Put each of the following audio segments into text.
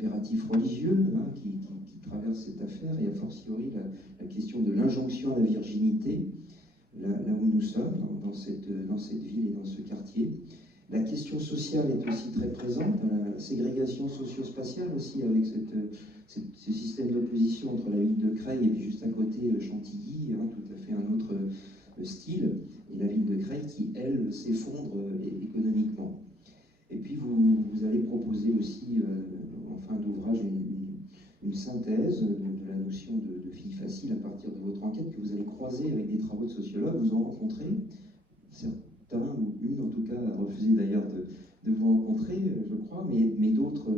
impératifs religieux qui traversent cette affaire, et a fortiori la question de l'injonction à la virginité, là où nous sommes, dans cette ville et dans ce quartier. La question sociale est aussi très présente, la ségrégation socio-spatiale aussi, avec ce système d'opposition entre la ville de Creil et puis juste à côté Chantilly, tout à fait un autre style, et la ville de Creil qui, elle, s'effondre économiquement. Et puis vous allez proposer aussi, en fin d'ouvrage, une synthèse de la notion de fille facile à partir de votre enquête que vous allez croiser avec des travaux de sociologues. Vous en rencontrez certains, ou une en tout cas, a refusé d'ailleurs de vous rencontrer, je crois, mais d'autres,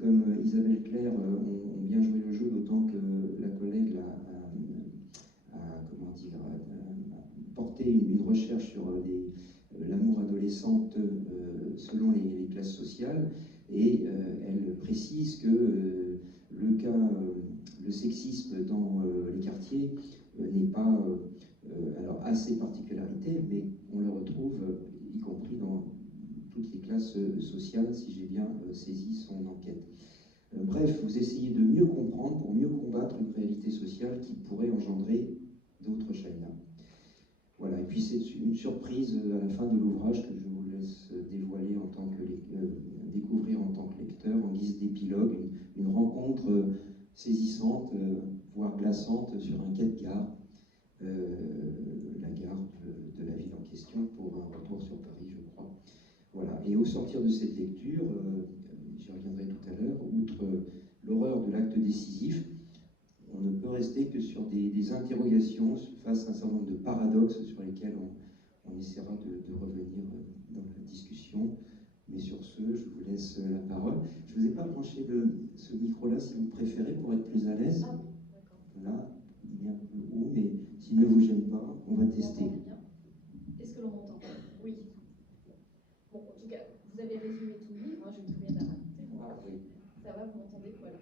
comme Isabelle Claire, ont bien joué le jeu, d'autant que la collègue a porté une recherche sur l'amour adolescente selon les classes sociales, et elle précise que le sexisme dans les quartiers n'est pas, alors à ses particularités, mais on le retrouve y compris dans toutes les classes sociales, si j'ai bien saisi son enquête. Bref, vous essayez de mieux comprendre pour mieux combattre une réalité sociale qui pourrait engendrer d'autres China. Voilà, et puis c'est une surprise à la fin de l'ouvrage que je vous laisse dévoiler en tant que découvrir en tant que lecteur, en guise d'épilogue, une rencontre saisissante, voire glaçante, sur un quai de gare, la gare de la ville en question, pour un retour sur Paris, je crois. Voilà, et au sortir de cette lecture, j'y reviendrai tout à l'heure, outre l'horreur de l'acte décisif, on ne peut rester que sur des interrogations face à un certain nombre de paradoxes sur lesquels on essaiera de revenir dans la discussion. Mais sur ce, je vous laisse la parole. Je ne vous ai pas branché ce micro-là, si vous préférez, pour être plus à l'aise. Ah, là, il est un peu haut, mais s'il ne vous gêne pas, on va tester. Est-ce que l'on m'entend? Oui. Bon, en tout cas, vous avez résumé tout le livre, je vais tout bien raconter. Ah, oui. Ça va, vous m'entendez? Voilà.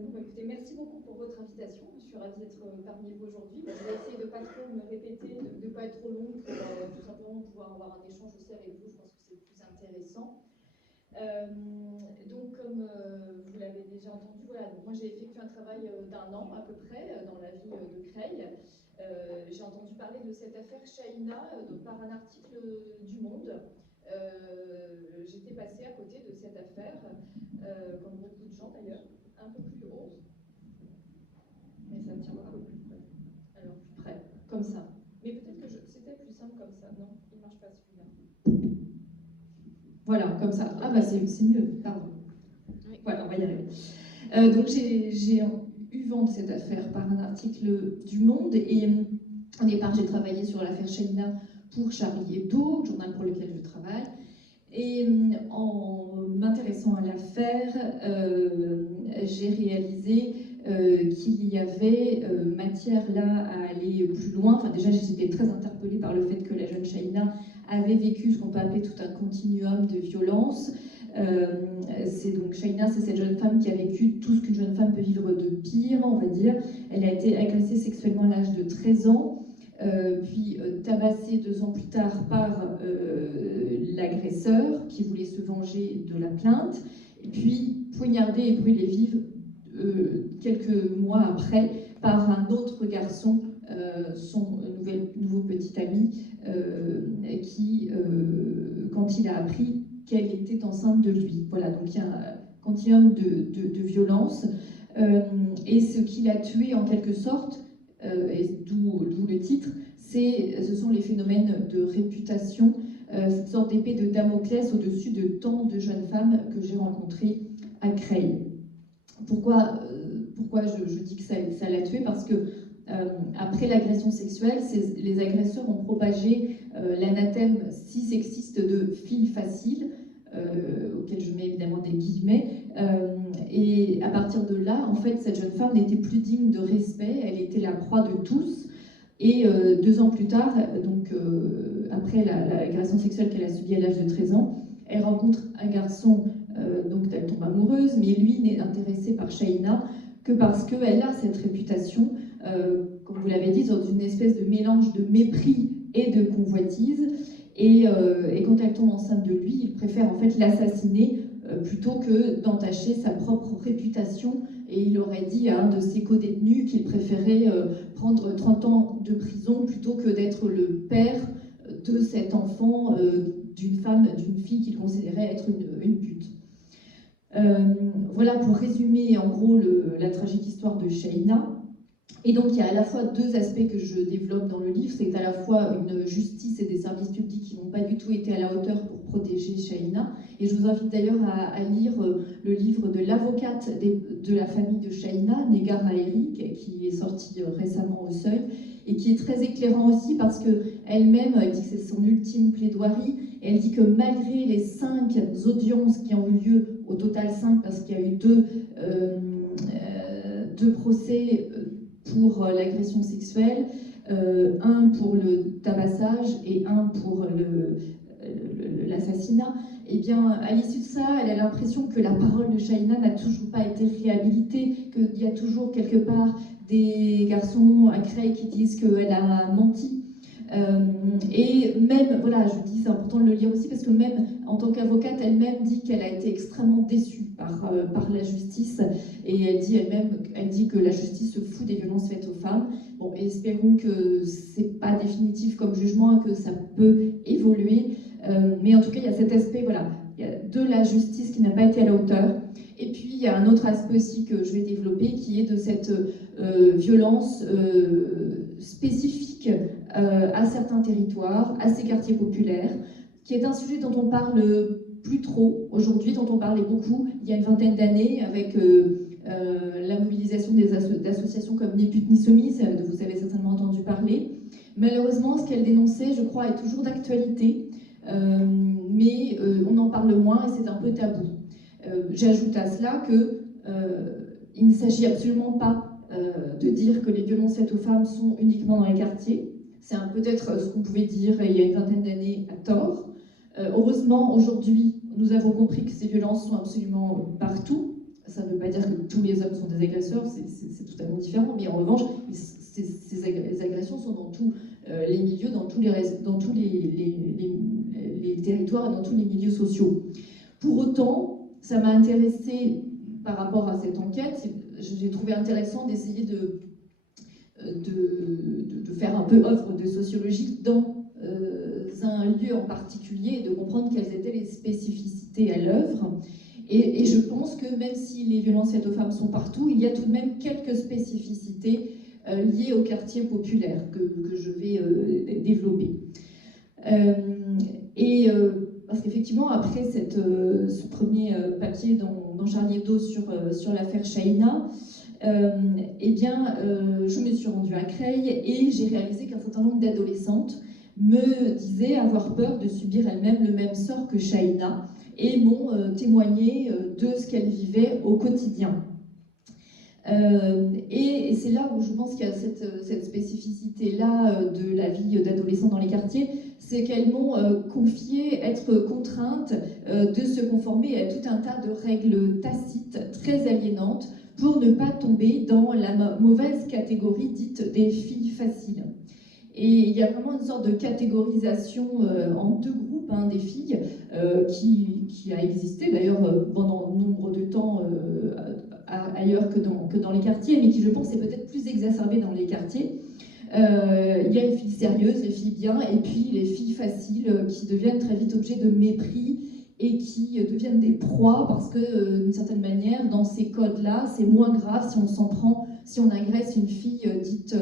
Écoutez, merci beaucoup pour votre invitation. Je suis ravie d'être parmi vous aujourd'hui. Je vais essayer de ne pas trop me répéter, de ne pas être trop longue pour tout simplement pouvoir avoir un échange aussi avec vous. Je pense que c'est le plus intéressant. Donc, comme vous l'avez déjà entendu, voilà, donc moi j'ai effectué un travail d'1 an à peu près dans la ville de Creil. J'ai entendu parler de cette affaire Chahina par un article du Monde. J'étais passée à côté de cette affaire, comme beaucoup de gens d'ailleurs, un peu plus haut. Mais ça ne tient pas un peu plus près. Alors plus près, comme ça. Mais peut-être que c'était plus simple comme ça. Non, il ne marche pas celui-là. Voilà, comme ça. Ah bah c'est mieux, pardon. Oui. Voilà, on va y arriver. Donc j'ai eu vent de cette affaire par un article du Monde, et au départ j'ai travaillé sur l'affaire Chahina pour Charlie Hebdo, le journal pour lequel je travaille. Et en m'intéressant à l'affaire, j'ai réalisé qu'il y avait matière là à aller plus loin. Enfin, déjà, j'étais très interpellée par le fait que la jeune Chahina avait vécu ce qu'on peut appeler tout un continuum de violence. C'est donc Chahina, c'est cette jeune femme qui a vécu tout ce qu'une jeune femme peut vivre de pire, on va dire. Elle a été agressée sexuellement à l'âge de 13 ans. Puis tabassée 2 ans plus tard par l'agresseur qui voulait se venger de la plainte, et puis poignardée et brûlée vive quelques mois après par un autre garçon, son nouveau petit ami, qui, quand il a appris qu'elle était enceinte de lui. Voilà, donc il y a un continuum de violence, et ce qui l'a tué en quelque sorte, et d'où le titre, ce sont les phénomènes de réputation, cette sorte d'épée de Damoclès au-dessus de tant de jeunes femmes que j'ai rencontrées à Creil. Pourquoi je dis que ça l'a tué? Parce que après l'agression sexuelle, les agresseurs ont propagé l'anathème si sexiste de fille facile, auquel je mets évidemment des guillemets, et à partir de là, en fait, cette jeune femme n'était plus digne de respect, elle était la proie de tous. Et 2 ans plus tard, donc après l'agression sexuelle qu'elle a subie à l'âge de 13 ans, elle rencontre un garçon dont elle tombe amoureuse, mais lui n'est intéressé par Chahina que parce qu'elle a cette réputation, comme vous l'avez dit, dans une espèce de mélange de mépris et de convoitise. Et quand elle tombe enceinte de lui, il préfère en fait l'assassiner plutôt que d'entacher sa propre réputation. Et il aurait dit à un de ses co-détenus qu'il préférait prendre 30 ans de prison plutôt que d'être le père de cet enfant, d'une fille qu'il considérait être une pute. Voilà pour résumer en gros la tragique histoire de Shaina. Et donc il y a à la fois deux aspects que je développe dans le livre, c'est à la fois une justice et des services publics qui n'ont pas du tout été à la hauteur pour protéger Shaina. Et je vous invite d'ailleurs à lire le livre de l'avocate de la famille de Shaina, Negar Haeri, qui est sorti récemment au Seuil, et qui est très éclairant aussi parce qu'elle-même, elle dit que c'est son ultime plaidoirie, et elle dit que malgré les 5 audiences qui ont eu lieu, au total 5 parce qu'il y a eu deux procès pour l'agression sexuelle, un pour le tabassage et un pour l'assassinat, et bien à l'issue de ça, elle a l'impression que la parole de Shaina n'a toujours pas été réhabilitée, qu'il y a toujours quelque part des garçons à Creil qui disent qu'elle a menti. Et même, voilà, je dis c'est important de le lire aussi parce que même en tant qu'avocate, elle-même dit qu'elle a été extrêmement déçue par la justice, et elle dit que la justice se fout des violences faites aux femmes. Bon, espérons que c'est pas définitif comme jugement et que ça peut évoluer, mais en tout cas il y a cet aspect, voilà, il y a de la justice qui n'a pas été à la hauteur. Et puis il y a un autre aspect aussi que je vais développer qui est de cette violence spécifique à certains territoires, à ces quartiers populaires, qui est un sujet dont on parle plus trop aujourd'hui, dont on parlait beaucoup il y a une vingtaine d'années avec la mobilisation d'associations comme Ni pute ni soumise, vous avez certainement entendu parler. Malheureusement, ce qu'elle dénonçait, je crois, est toujours d'actualité, mais on en parle moins et c'est un peu tabou. J'ajoute à cela qu'il ne s'agit absolument pas de dire que les violences faites aux femmes sont uniquement dans les quartiers. C'est peut-être ce qu'on pouvait dire il y a une vingtaine d'années à tort. Heureusement, aujourd'hui, nous avons compris que ces violences sont absolument partout. Ça ne veut pas dire que tous les hommes sont des agresseurs, c'est totalement différent, mais en revanche, ces agressions sont dans tous les milieux, dans tous les territoires et dans tous les milieux sociaux. Pour autant, ça m'a intéressée par rapport à cette enquête. J'ai trouvé intéressant d'essayer de faire un peu œuvre de sociologie dans un lieu en particulier et de comprendre quelles étaient les spécificités à l'œuvre. Et je pense que même si les violences faites aux femmes sont partout, il y a tout de même quelques spécificités liées au quartier populaire que je vais développer. Parce qu'effectivement, après ce premier papier dans Charlie Hebdo sur l'affaire Shaina, je me suis rendue à Creil et j'ai réalisé qu'un certain nombre d'adolescentes me disaient avoir peur de subir elles-mêmes le même sort que Shaina et m'ont témoigné de ce qu'elles vivaient au quotidien. Et c'est là où je pense qu'il y a cette spécificité-là de la vie d'adolescents dans les quartiers, c'est qu'elles m'ont confié être contraintes de se conformer à tout un tas de règles tacites, très aliénantes, pour ne pas tomber dans la mauvaise catégorie dite des filles faciles. Et il y a vraiment une sorte de catégorisation en deux groupes des filles qui a existé d'ailleurs pendant nombre de temps ailleurs que dans les quartiers, mais qui je pense est peut-être plus exacerbée dans les quartiers. Il y a les filles sérieuses, les filles bien, et puis les filles faciles qui deviennent très vite objet de mépris et qui deviennent des proies parce que, d'une certaine manière, dans ces codes-là, c'est moins grave si on s'en prend, si on agresse une fille dite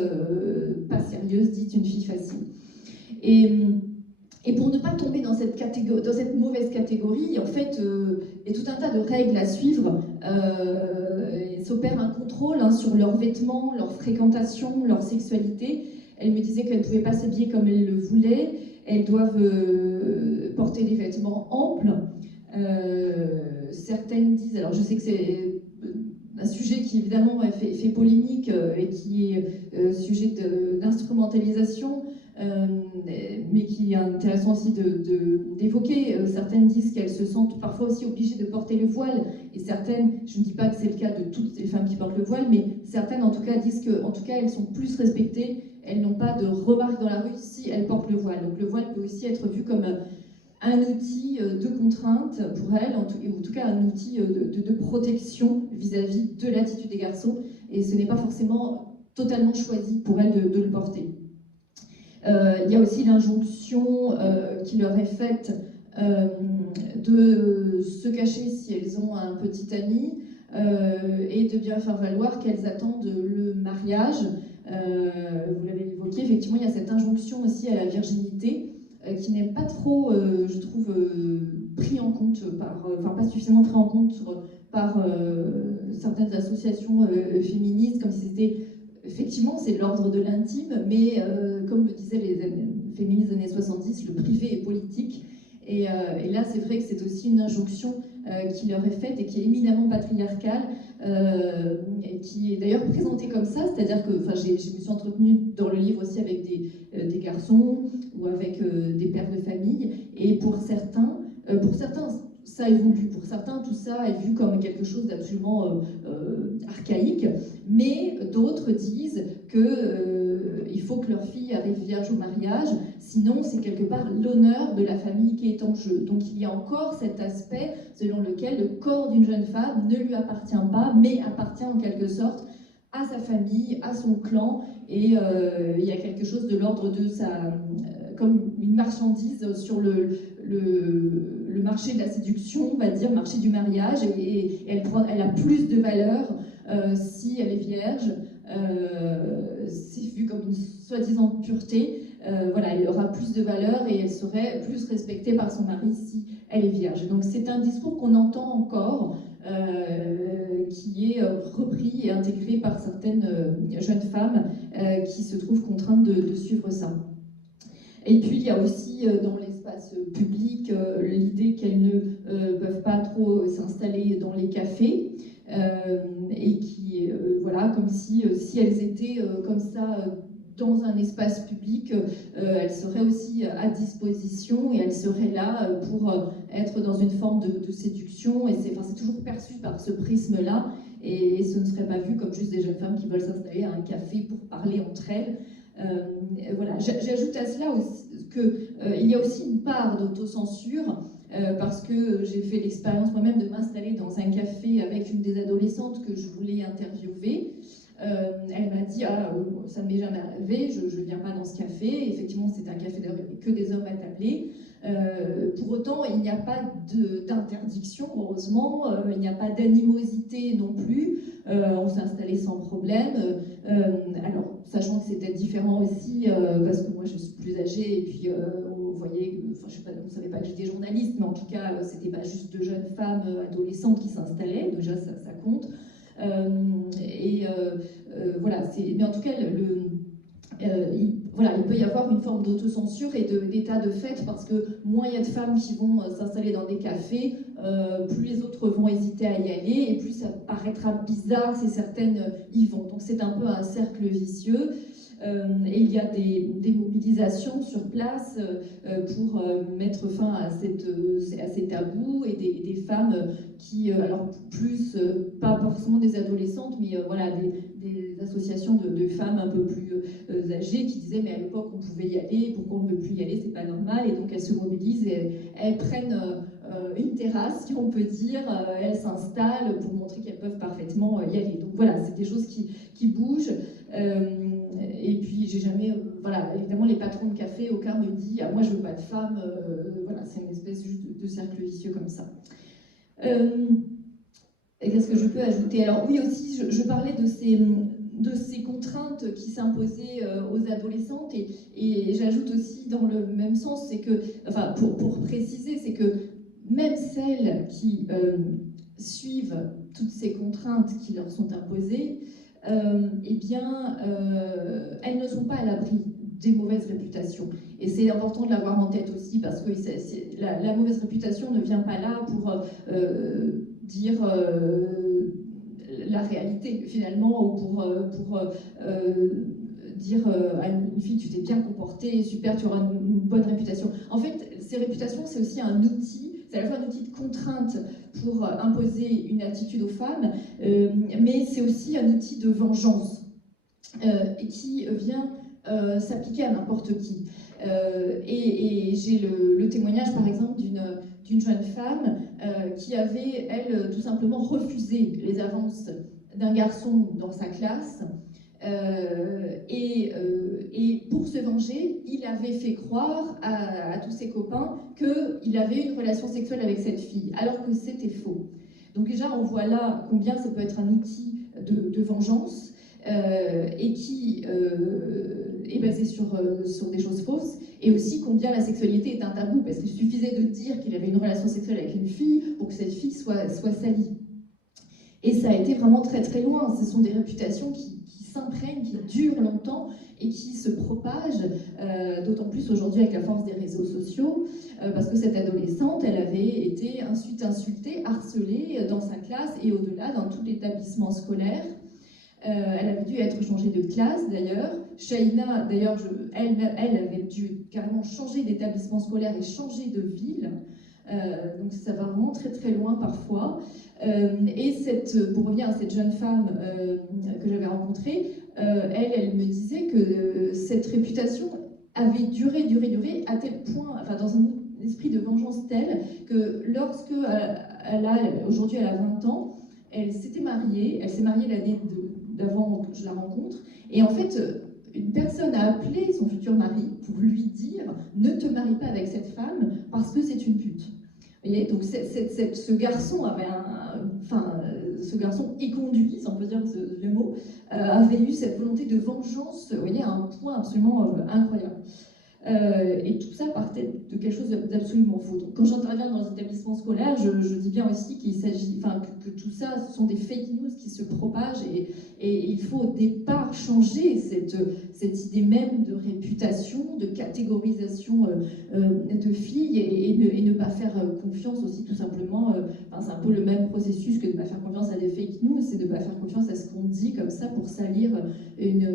pas sérieuse, dite une fille facile. Et pour ne pas tomber dans cette mauvaise catégorie, en fait, il y a tout un tas de règles à suivre. Il s'opère un contrôle sur leurs vêtements, leur fréquentation, leur sexualité. Elle me disait qu'elles ne pouvaient pas s'habiller comme elles le voulaient. Elles doivent porter des vêtements amples. Certaines disent, alors je sais que c'est un sujet qui évidemment fait polémique et qui est sujet d'instrumentalisation, mais qui est intéressant aussi d'évoquer. Certaines disent qu'elles se sentent parfois aussi obligées de porter le voile, et certaines, je ne dis pas que c'est le cas de toutes les femmes qui portent le voile, mais certaines en tout cas disent qu'en tout cas elles sont plus respectées, elles n'ont pas de remarques dans la rue si elles portent le voile. Donc le voile peut aussi être vu comme un outil de contrainte pour elle, en tout cas un outil de protection vis-à-vis de l'attitude des garçons, et ce n'est pas forcément totalement choisi pour elle de le porter. Il y a aussi l'injonction qui leur est faite de se cacher si elles ont un petit ami et de bien faire valoir qu'elles attendent le mariage. Vous l'avez évoqué, effectivement, il y a cette injonction aussi à la virginité qui n'est pas trop, je trouve, pris en compte enfin pas suffisamment pris en compte par certaines associations féministes, comme si c'était, effectivement, c'est l'ordre de l'intime, mais comme le disaient les féministes des années 70, le privé est politique. Et là, c'est vrai que c'est aussi une injonction qui leur est faite et qui est éminemment patriarcale, et qui est d'ailleurs présentée comme ça, c'est-à-dire que je me suis entretenue dans le livre aussi avec des garçons ou avec des pères de famille, et pour certains ça évolue, pour certains tout ça est vu comme quelque chose d'absolument archaïque, mais d'autres disent qu'il faut que leur fille arrive vierge au mariage, sinon c'est quelque part l'honneur de la famille qui est en jeu. Donc il y a encore cet aspect selon lequel le corps d'une jeune femme ne lui appartient pas, mais appartient en quelque sorte à sa famille, à son clan, et il y a quelque chose de l'ordre de comme une marchandise sur le marché de la séduction, on va dire, marché du mariage, et elle a plus de valeur si elle est vierge. C'est vu comme une soi-disant pureté. Voilà, elle aura plus de valeur et elle serait plus respectée par son mari si elle est vierge. Donc c'est un discours qu'on entend encore, qui est repris et intégré par certaines jeunes femmes qui se trouvent contraintes de suivre ça. Et puis il y a aussi dans l'espace public l'idée qu'elles ne peuvent pas trop s'installer dans les cafés, et qui, voilà, comme si elles étaient comme ça dans un espace public, elles seraient aussi à disposition et elles seraient là pour être dans une forme de séduction, et c'est toujours perçu par ce prisme-là, et ce ne serait pas vu comme juste des jeunes femmes qui veulent s'installer à un café pour parler entre elles. Voilà. J'ajoute à cela qu'il y a aussi une part d'autocensure, parce que j'ai fait l'expérience moi-même de m'installer dans un café avec une des adolescentes que je voulais interviewer. Elle m'a dit ça ne m'est jamais arrivé, je ne viens pas dans ce café. Effectivement, c'est un café que des hommes attablés. Pour autant, il n'y a pas d'interdiction, heureusement, il n'y a pas d'animosité non plus. On s'est installé sans problème. Alors, sachant que c'était différent aussi, parce que moi je suis plus âgée, et puis on voyait, je sais pas, on ne savait pas que j'étais journaliste, mais en tout cas, c'était pas juste de jeunes femmes adolescentes qui s'installaient, déjà ça compte. Voilà, mais en tout cas, il peut y avoir une forme d'autocensure et d'état de fait, parce que moins il y a de femmes qui vont s'installer dans des cafés, plus les autres vont hésiter à y aller, et plus ça paraîtra bizarre si certaines y vont. Donc c'est un peu un cercle vicieux. Et il y a des mobilisations sur place pour mettre fin à ces tabous, et des femmes qui, alors plus, pas forcément des adolescentes, mais voilà, des associations de femmes un peu plus âgées qui disaient mais à l'époque on pouvait y aller, pourquoi on ne peut plus y aller, c'est pas normal, et donc elles se mobilisent et elles prennent une terrasse, si on peut dire, elles s'installent pour montrer qu'elles peuvent parfaitement y aller. Donc voilà, c'est des choses qui bougent. Et puis j'ai jamais, voilà, évidemment les patrons de café, aucun me dit moi je veux pas de femmes, voilà, c'est une espèce juste de cercle vicieux comme ça. Et qu'est-ce que je peux ajouter? Alors oui, aussi je parlais de ces contraintes qui s'imposaient aux adolescentes, et j'ajoute aussi dans le même sens, c'est que, enfin pour préciser, c'est que même celles qui suivent toutes ces contraintes qui leur sont imposées, eh bien, elles ne sont pas à l'abri des mauvaises réputations. Et c'est important de l'avoir en tête aussi, parce que la mauvaise réputation ne vient pas là pour dire la réalité, finalement, ou pour dire à une fille tu t'es bien comportée, super, tu auras une bonne réputation. En fait, ces réputations, c'est aussi un outil, c'est à la fois un outil de contrainte pour imposer une attitude aux femmes, mais c'est aussi un outil de vengeance qui vient s'appliquer à n'importe qui. Et j'ai le témoignage, par exemple, d'une jeune femme qui avait, elle, tout simplement refusé les avances d'un garçon dans sa classe. Et pour se venger, il avait fait croire à tous ses copains qu'il avait une relation sexuelle avec cette fille, alors que c'était faux. Donc déjà, on voit là combien ça peut être un outil de vengeance et qui est basé sur des choses fausses, et aussi combien la sexualité est un tabou, parce qu'il suffisait de dire qu'il avait une relation sexuelle avec une fille pour que cette fille soit salie. Et ça a été vraiment très très loin. Ce sont des réputations qui s'imprègnent, qui durent longtemps et qui se propagent, d'autant plus aujourd'hui avec la force des réseaux sociaux, parce que cette adolescente, elle avait été ensuite insultée, harcelée dans sa classe et au-delà dans tout l'établissement scolaire. Elle avait dû être changée de classe d'ailleurs. Shaina, d'ailleurs, elle avait dû carrément changer d'établissement scolaire et changer de ville. Donc ça va vraiment très très loin parfois. Et pour revenir à cette jeune femme que j'avais rencontrée, elle me disait que cette réputation avait duré à tel point, enfin dans un esprit de vengeance tel, que lorsque aujourd'hui elle a 20 ans, elle s'était mariée, elle s'est mariée l'année d'avant que je la rencontre, et en fait une personne a appelé son futur mari pour lui dire « Ne te marie pas avec cette femme parce que c'est une pute ». Vous voyez, donc ce garçon avait ce garçon éconduit, si on peut dire le mot, avait eu cette volonté de vengeance, vous voyez, à un point absolument incroyable. Et tout ça partait de quelque chose d'absolument faux. Donc, quand j'interviens dans les établissements scolaires, je dis bien aussi qu'il s'agit, que tout ça, ce sont des fake news qui se propagent, et il faut au départ changer cette idée même de réputation, de catégorisation de filles, et ne pas faire confiance aussi tout simplement. C'est un peu le même processus que de ne pas faire confiance à des fake news, c'est de ne pas faire confiance à ce qu'on dit comme ça pour salir une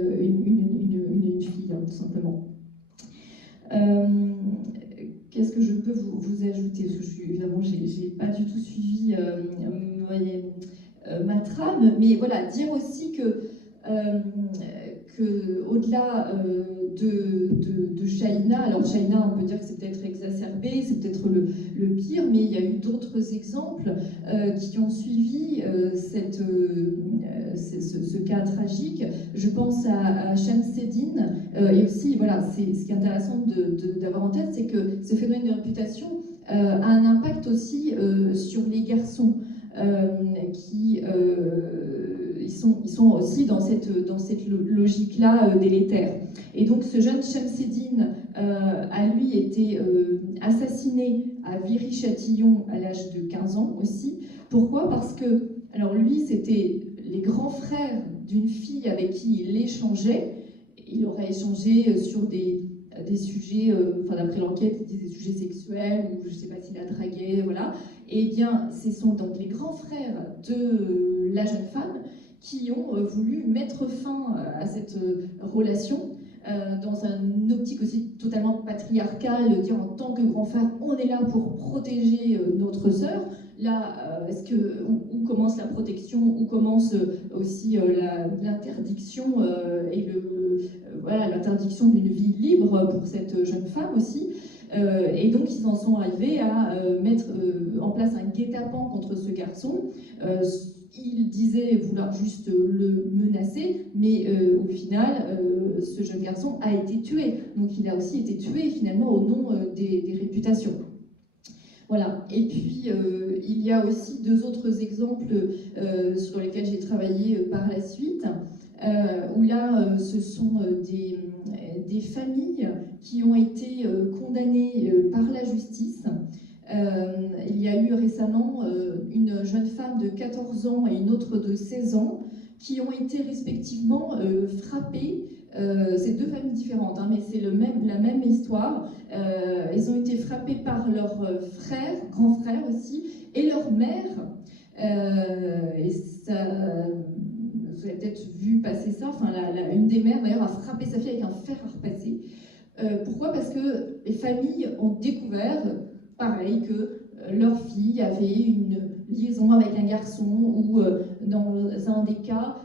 fille, tout simplement. Qu'est-ce que je peux vous ajouter? Parce que évidemment, je n'ai pas du tout suivi ma trame, mais voilà, dire aussi que au-delà de Shaina, alors Shaina, on peut dire que c'est peut-être exacerbé, c'est peut-être le pire, mais il y a eu d'autres exemples qui ont suivi ce cas tragique. Je pense à Shamseddine, et aussi, voilà, ce qui est intéressant d'avoir en tête, c'est que ce phénomène de réputation a un impact aussi sur les garçons. Ils sont aussi dans cette logique-là délétère. Et donc ce jeune Shamseddine a lui été assassiné à Viry-Châtillon à l'âge de 15 ans aussi. Pourquoi? Parce que, alors lui, c'était les grands frères d'une fille avec qui il échangeait. Il aurait échangé sur des sujets, d'après l'enquête, il disait des sujets sexuels, ou je ne sais pas s'il la draguait, voilà. Et bien, ce sont donc les grands frères de la jeune femme qui ont voulu mettre fin à cette relation dans une optique aussi totalement patriarcale, dire en tant que grand frère, on est là pour protéger notre sœur. Là, où commence la protection, où commence aussi l'interdiction et l'interdiction d'une vie libre pour cette jeune femme aussi. Et donc ils en sont arrivés à mettre en place un guet-apens contre ce garçon. Il disait vouloir juste le menacer, mais au final, ce jeune garçon a été tué. Donc il a aussi été tué finalement au nom des réputations. Voilà. Et puis il y a aussi deux autres exemples sur lesquels j'ai travaillé par la suite, où là ce sont des familles qui ont été condamnées par la justice. Il y a eu récemment une jeune femme de 14 ans et une autre de 16 ans qui ont été respectivement frappées. C'est deux familles différentes, hein, mais c'est la même histoire. Ils ont été frappés par leur frère, grand frère aussi, et leur mère. Et ça, vous avez peut-être vu passer ça. Une des mères d'ailleurs a frappé sa fille avec un fer à repasser. Pourquoi? Parce que les familles ont découvert, pareil, que leur fille avait une liaison avec un garçon, ou dans un des cas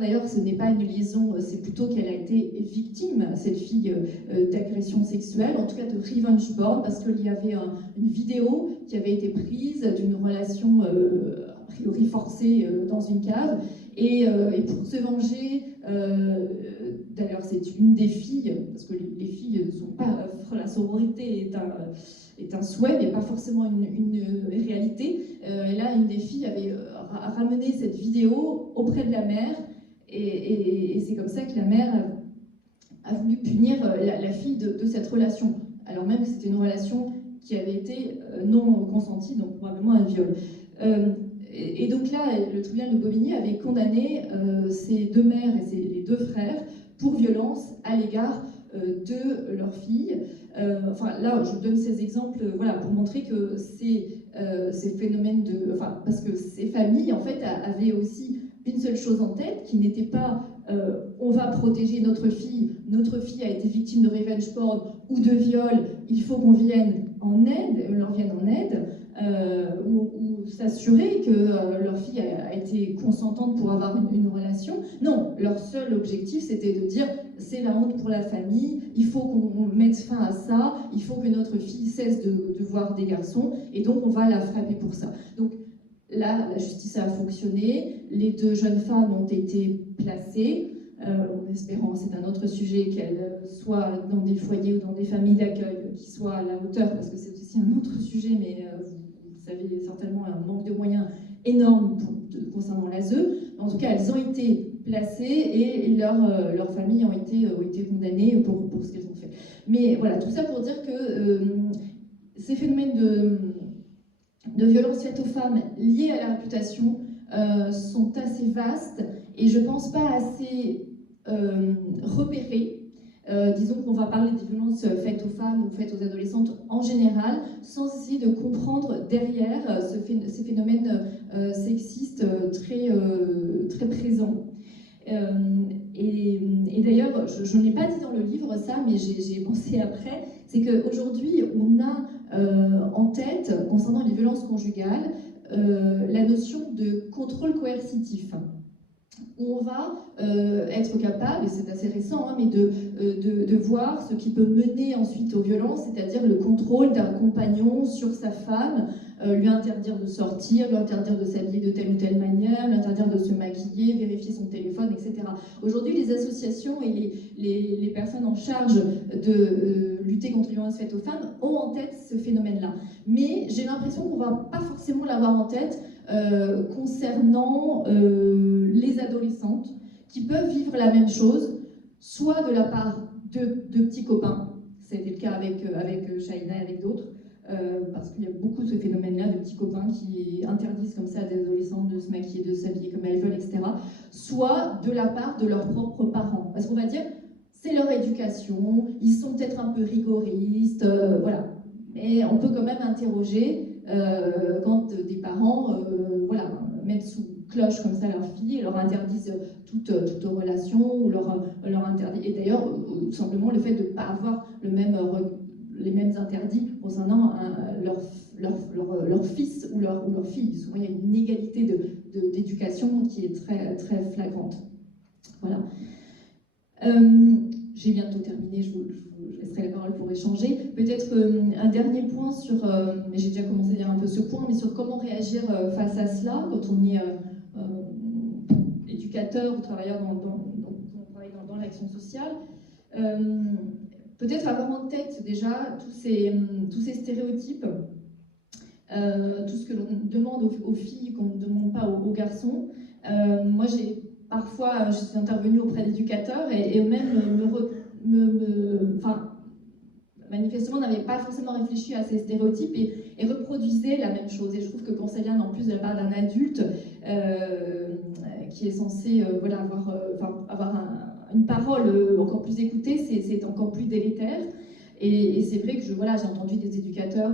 d'ailleurs, ce n'est pas une liaison, c'est plutôt qu'elle a été victime, cette fille, d'agression sexuelle, en tout cas de revenge porn, parce qu'il y avait une vidéo qui avait été prise d'une relation a priori forcée dans une cave, et pour se venger, d'ailleurs c'est une des filles, parce que les filles ne sont pas, la sororité est un souhait, mais pas forcément une réalité. Et là, une des filles avait ramené cette vidéo auprès de la mère, et c'est comme ça que la mère a voulu punir la fille de cette relation, alors même que c'était une relation qui avait été non consentie, donc probablement un viol. Et donc là, le tribunal de Bobigny avait condamné ces deux mères et les deux frères pour violence à l'égard de leur fille. Enfin, là, je donne ces exemples, voilà, pour montrer que ces phénomènes parce que ces familles, en fait, avaient aussi une seule chose en tête, qui n'était pas on va protéger notre fille a été victime de revenge porn ou de viol, il faut qu'on vienne en aide, leur vienne en aide, ou s'assurer que leur fille a été consentante pour avoir une relation. Non, leur seul objectif, c'était de dire c'est la honte pour la famille, il faut qu'on mette fin à ça, il faut que notre fille cesse de voir des garçons, et donc on va la frapper pour ça. Donc là, la justice a fonctionné, les deux jeunes femmes ont été placées, en espérant, c'est un autre sujet, qu'elles soient dans des foyers ou dans des familles d'accueil qui soient à la hauteur, parce que c'est aussi un autre sujet, mais vous savez certainement un manque de moyens énorme concernant l'ASE. En tout cas, elles ont été placées, et leurs familles ont été condamnées pour ce qu'elles ont fait. Mais voilà, tout ça pour dire que ces phénomènes de violences faites aux femmes liées à la réputation sont assez vastes, et je pense pas assez repérées. Disons qu'on va parler des violences faites aux femmes ou faites aux adolescentes en général, sans essayer de comprendre derrière ces phénomènes sexistes très présents. Et d'ailleurs, je n'ai pas dit dans le livre ça, mais j'ai pensé après, c'est qu'aujourd'hui, on a en tête, concernant les violences conjugales, la notion de contrôle coercitif, où on va être capable, et c'est assez récent, mais de voir ce qui peut mener ensuite aux violences, c'est-à-dire le contrôle d'un compagnon sur sa femme, lui interdire de sortir, lui interdire de s'habiller de telle ou telle manière, lui interdire de se maquiller, vérifier son téléphone, etc. Aujourd'hui, les associations et les personnes en charge de lutter contre les violences faites aux femmes ont en tête ce phénomène-là. Mais j'ai l'impression qu'on ne va pas forcément l'avoir en tête concernant les adolescentes qui peuvent vivre la même chose, soit de la part de petits copains, c'était le cas avec Shaina et avec d'autres, parce qu'il y a beaucoup de ce phénomène-là de petits copains qui interdisent comme ça à des adolescentes de se maquiller, de s'habiller comme elles veulent, etc. Soit de la part de leurs propres parents, parce qu'on va dire c'est leur éducation, ils sont peut-être un peu rigoristes, voilà. Mais on peut quand même interroger quand des parents mettent sous cloche comme ça leur fille et leur interdisent toute relation, ou leur interdit. Et d'ailleurs, tout simplement le fait de ne pas avoir les mêmes interdits concernant leur fils ou leur fille. Souvent, il y a une inégalité d'éducation qui est très, très flagrante. Voilà. J'ai bientôt terminé, je vous laisserai la parole pour échanger. Peut-être un dernier point sur, mais j'ai déjà commencé à dire un peu ce point, mais sur comment réagir face à cela quand on est éducateur ou travailleur dans l'action sociale. Peut-être avoir en tête déjà tous ces stéréotypes, tout ce que l'on demande aux filles qu'on ne demande pas aux garçons. Moi, parfois, je suis intervenue auprès d'éducateurs et eux-mêmes manifestement n'avaient pas forcément réfléchi à ces stéréotypes et reproduisaient la même chose. Et je trouve que quand ça vient en plus de la part d'un adulte qui est censé avoir une parole encore plus écoutée, c'est encore plus délétère. Et c'est vrai que j'ai entendu des éducateurs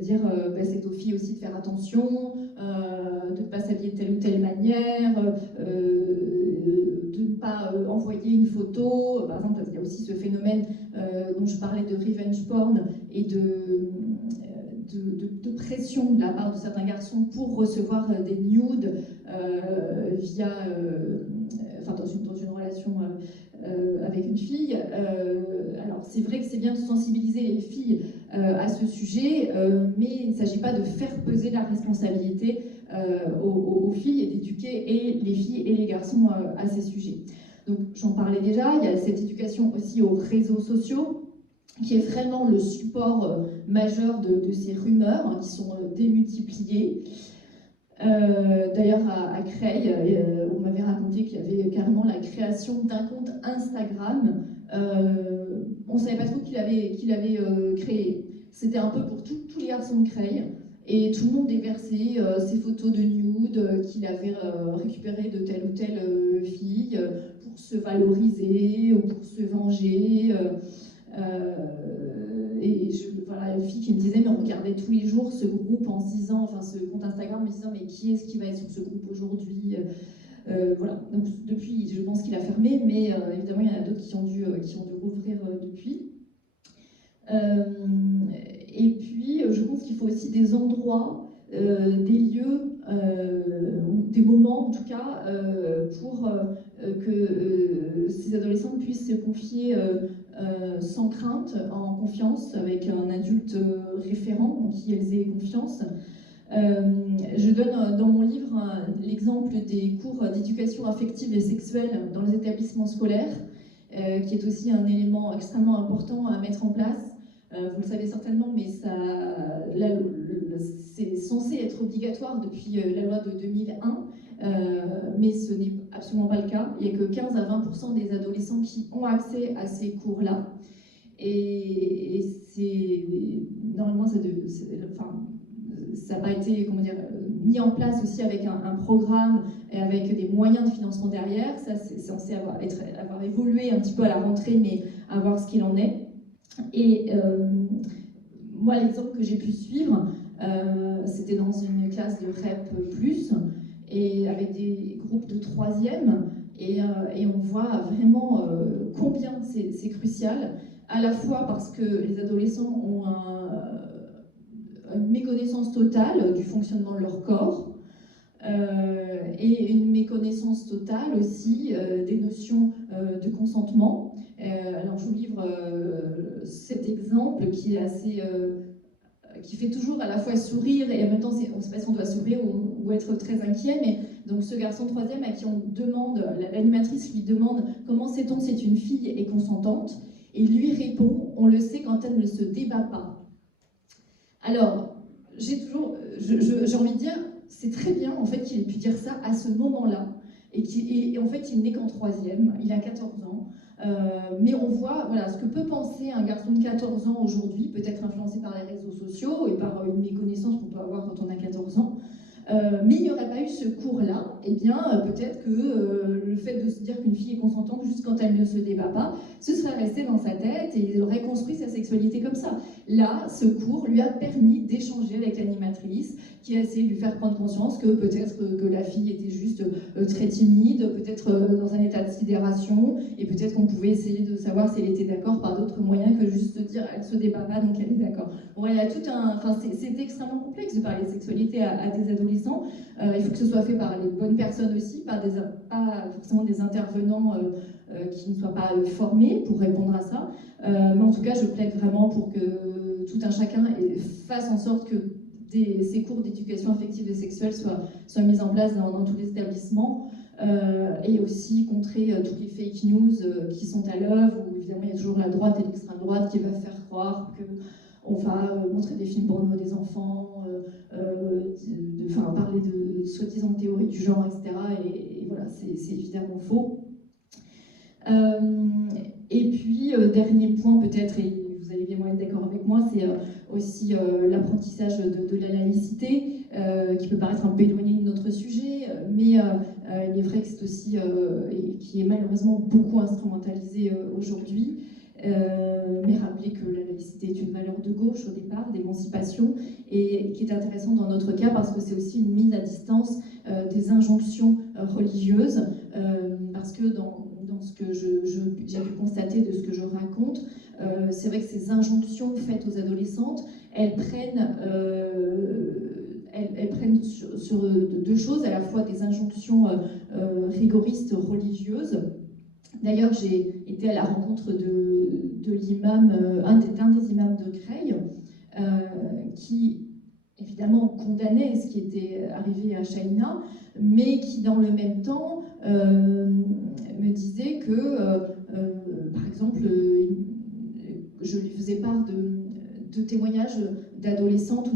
dire c'est aux filles aussi de faire attention, de ne pas s'habiller de telle ou telle manière, de ne pas envoyer une photo. Par exemple, il y a aussi ce phénomène dont je parlais de revenge porn et de pression de la part de certains garçons pour recevoir des nudes via, enfin dans une relation avec une fille. Alors c'est vrai que c'est bien de sensibiliser les filles à ce sujet, mais il ne s'agit pas de faire peser la responsabilité aux filles et d'éduquer et les filles et les garçons à ces sujets. Donc j'en parlais déjà, il y a cette éducation aussi aux réseaux sociaux, qui est vraiment le support majeur de ces rumeurs qui sont démultipliées. D'ailleurs, à Creil, on m'avait raconté qu'il y avait carrément la création d'un compte Instagram. On ne savait pas trop qui l'avait créé. C'était un peu pour tous les garçons de Creil. Et tout le monde déversait ses photos de nude qu'il avait récupérées de telle ou telle fille pour se valoriser ou pour se venger. Et voilà, une fille qui me disait, mais on regardait tous les jours ce groupe en se disant, enfin ce compte Instagram, en se disant, mais qui est-ce qui va être sur ce groupe aujourd'hui voilà, donc depuis, je pense qu'il a fermé, mais évidemment, il y en a d'autres qui ont dû rouvrir depuis. Et puis, je pense qu'il faut aussi des endroits, des lieux, ou des moments en tout cas, pour que ces adolescentes puissent se confier sans crainte, en confiance, avec un adulte référent en qui elles aient confiance. Je donne dans mon livre l'exemple des cours d'éducation affective et sexuelle dans les établissements scolaires, qui est aussi un élément extrêmement important à mettre en place. Vous le savez certainement, mais c'est censé être obligatoire depuis la loi de 2001, mais ce n'est absolument pas le cas. Il n'y a que 15 à 20% des adolescents qui ont accès à ces cours-là. Et c'est normalement, ça n'a pas été mis en place aussi avec un programme et avec des moyens de financement derrière. Ça, c'est censé avoir évolué un petit peu à la rentrée, mais à voir ce qu'il en est. Et moi, l'exemple que j'ai pu suivre, c'était dans une classe de REP+, et avec des groupes de 3e, et on voit vraiment combien c'est crucial, à la fois parce que les adolescents ont une méconnaissance totale du fonctionnement de leur corps, et une méconnaissance totale aussi des notions de consentement. Alors je vous livre cet exemple qui est assez, qui fait toujours à la fois sourire et en même temps on ne sait pas si on doit sourire ou être très inquiet, mais donc ce garçon de 3e à qui on demande, l'animatrice lui demande comment sait-on si c'est une fille et consentante, et il lui répond on le sait quand elle ne se débat pas. Alors j'ai envie de dire c'est très bien en fait qu'il ait pu dire ça à ce moment-là, et en fait il n'est qu'en 3e, il a 14 ans, mais on voit voilà, ce que peut penser un garçon de 14 ans aujourd'hui, peut-être influencé par les réseaux sociaux et par une méconnaissance qu'on peut avoir quand on a 14 ans. Mais il n'y aurait pas eu ce cours-là, eh bien peut-être que le fait de se dire qu'une fille est consentante juste quand elle ne se débat pas, ce serait resté dans sa tête et il aurait construit sa sexualité comme ça. Là, ce cours lui a permis d'échanger avec l'animatrice, qui a essayé de lui faire prendre conscience que peut-être que la fille était juste très timide, peut-être dans un état de sidération, et peut-être qu'on pouvait essayer de savoir si elle était d'accord par d'autres moyens que juste dire elle se débat pas donc elle est d'accord. Bon, il y a tout c'est extrêmement complexe de parler de sexualité à des adolescents. Il faut que ce soit fait par les bonnes personnes aussi, pas forcément des intervenants qui ne soient pas formés pour répondre à ça. Mais en tout cas, je plaide vraiment pour que tout un chacun fasse en sorte que ces cours d'éducation affective et sexuelle soient mis en place dans tous les établissements, et aussi contrer toutes les fake news qui sont à l'œuvre, où évidemment il y a toujours la droite et l'extrême droite qui va faire croire qu'on va montrer des films porno des enfants, parler de soi-disant théorie du genre, etc. Et voilà, c'est évidemment faux. Et puis, dernier point peut-être, et vous allez bien être d'accord avec moi, c'est aussi l'apprentissage de la laïcité, qui peut paraître un peu éloigné de notre sujet, mais il est vrai que c'est aussi, et qui est malheureusement beaucoup instrumentalisé aujourd'hui, mais rappeler que la laïcité est une valeur de gauche au départ, d'émancipation, et qui est intéressant dans notre cas parce que c'est aussi une mise à distance des injonctions religieuses, parce que dans ce que j'ai pu constater de ce que je raconte, c'est vrai que ces injonctions faites aux adolescentes, elles prennent sur deux choses, à la fois des injonctions rigoristes religieuses. D'ailleurs, j'ai été à la rencontre de l'imam, un des imams de Creil, qui évidemment condamnait ce qui était arrivé à Shaina, mais qui dans le même temps me disait que, par exemple, je lui faisais part de témoignages d'adolescentes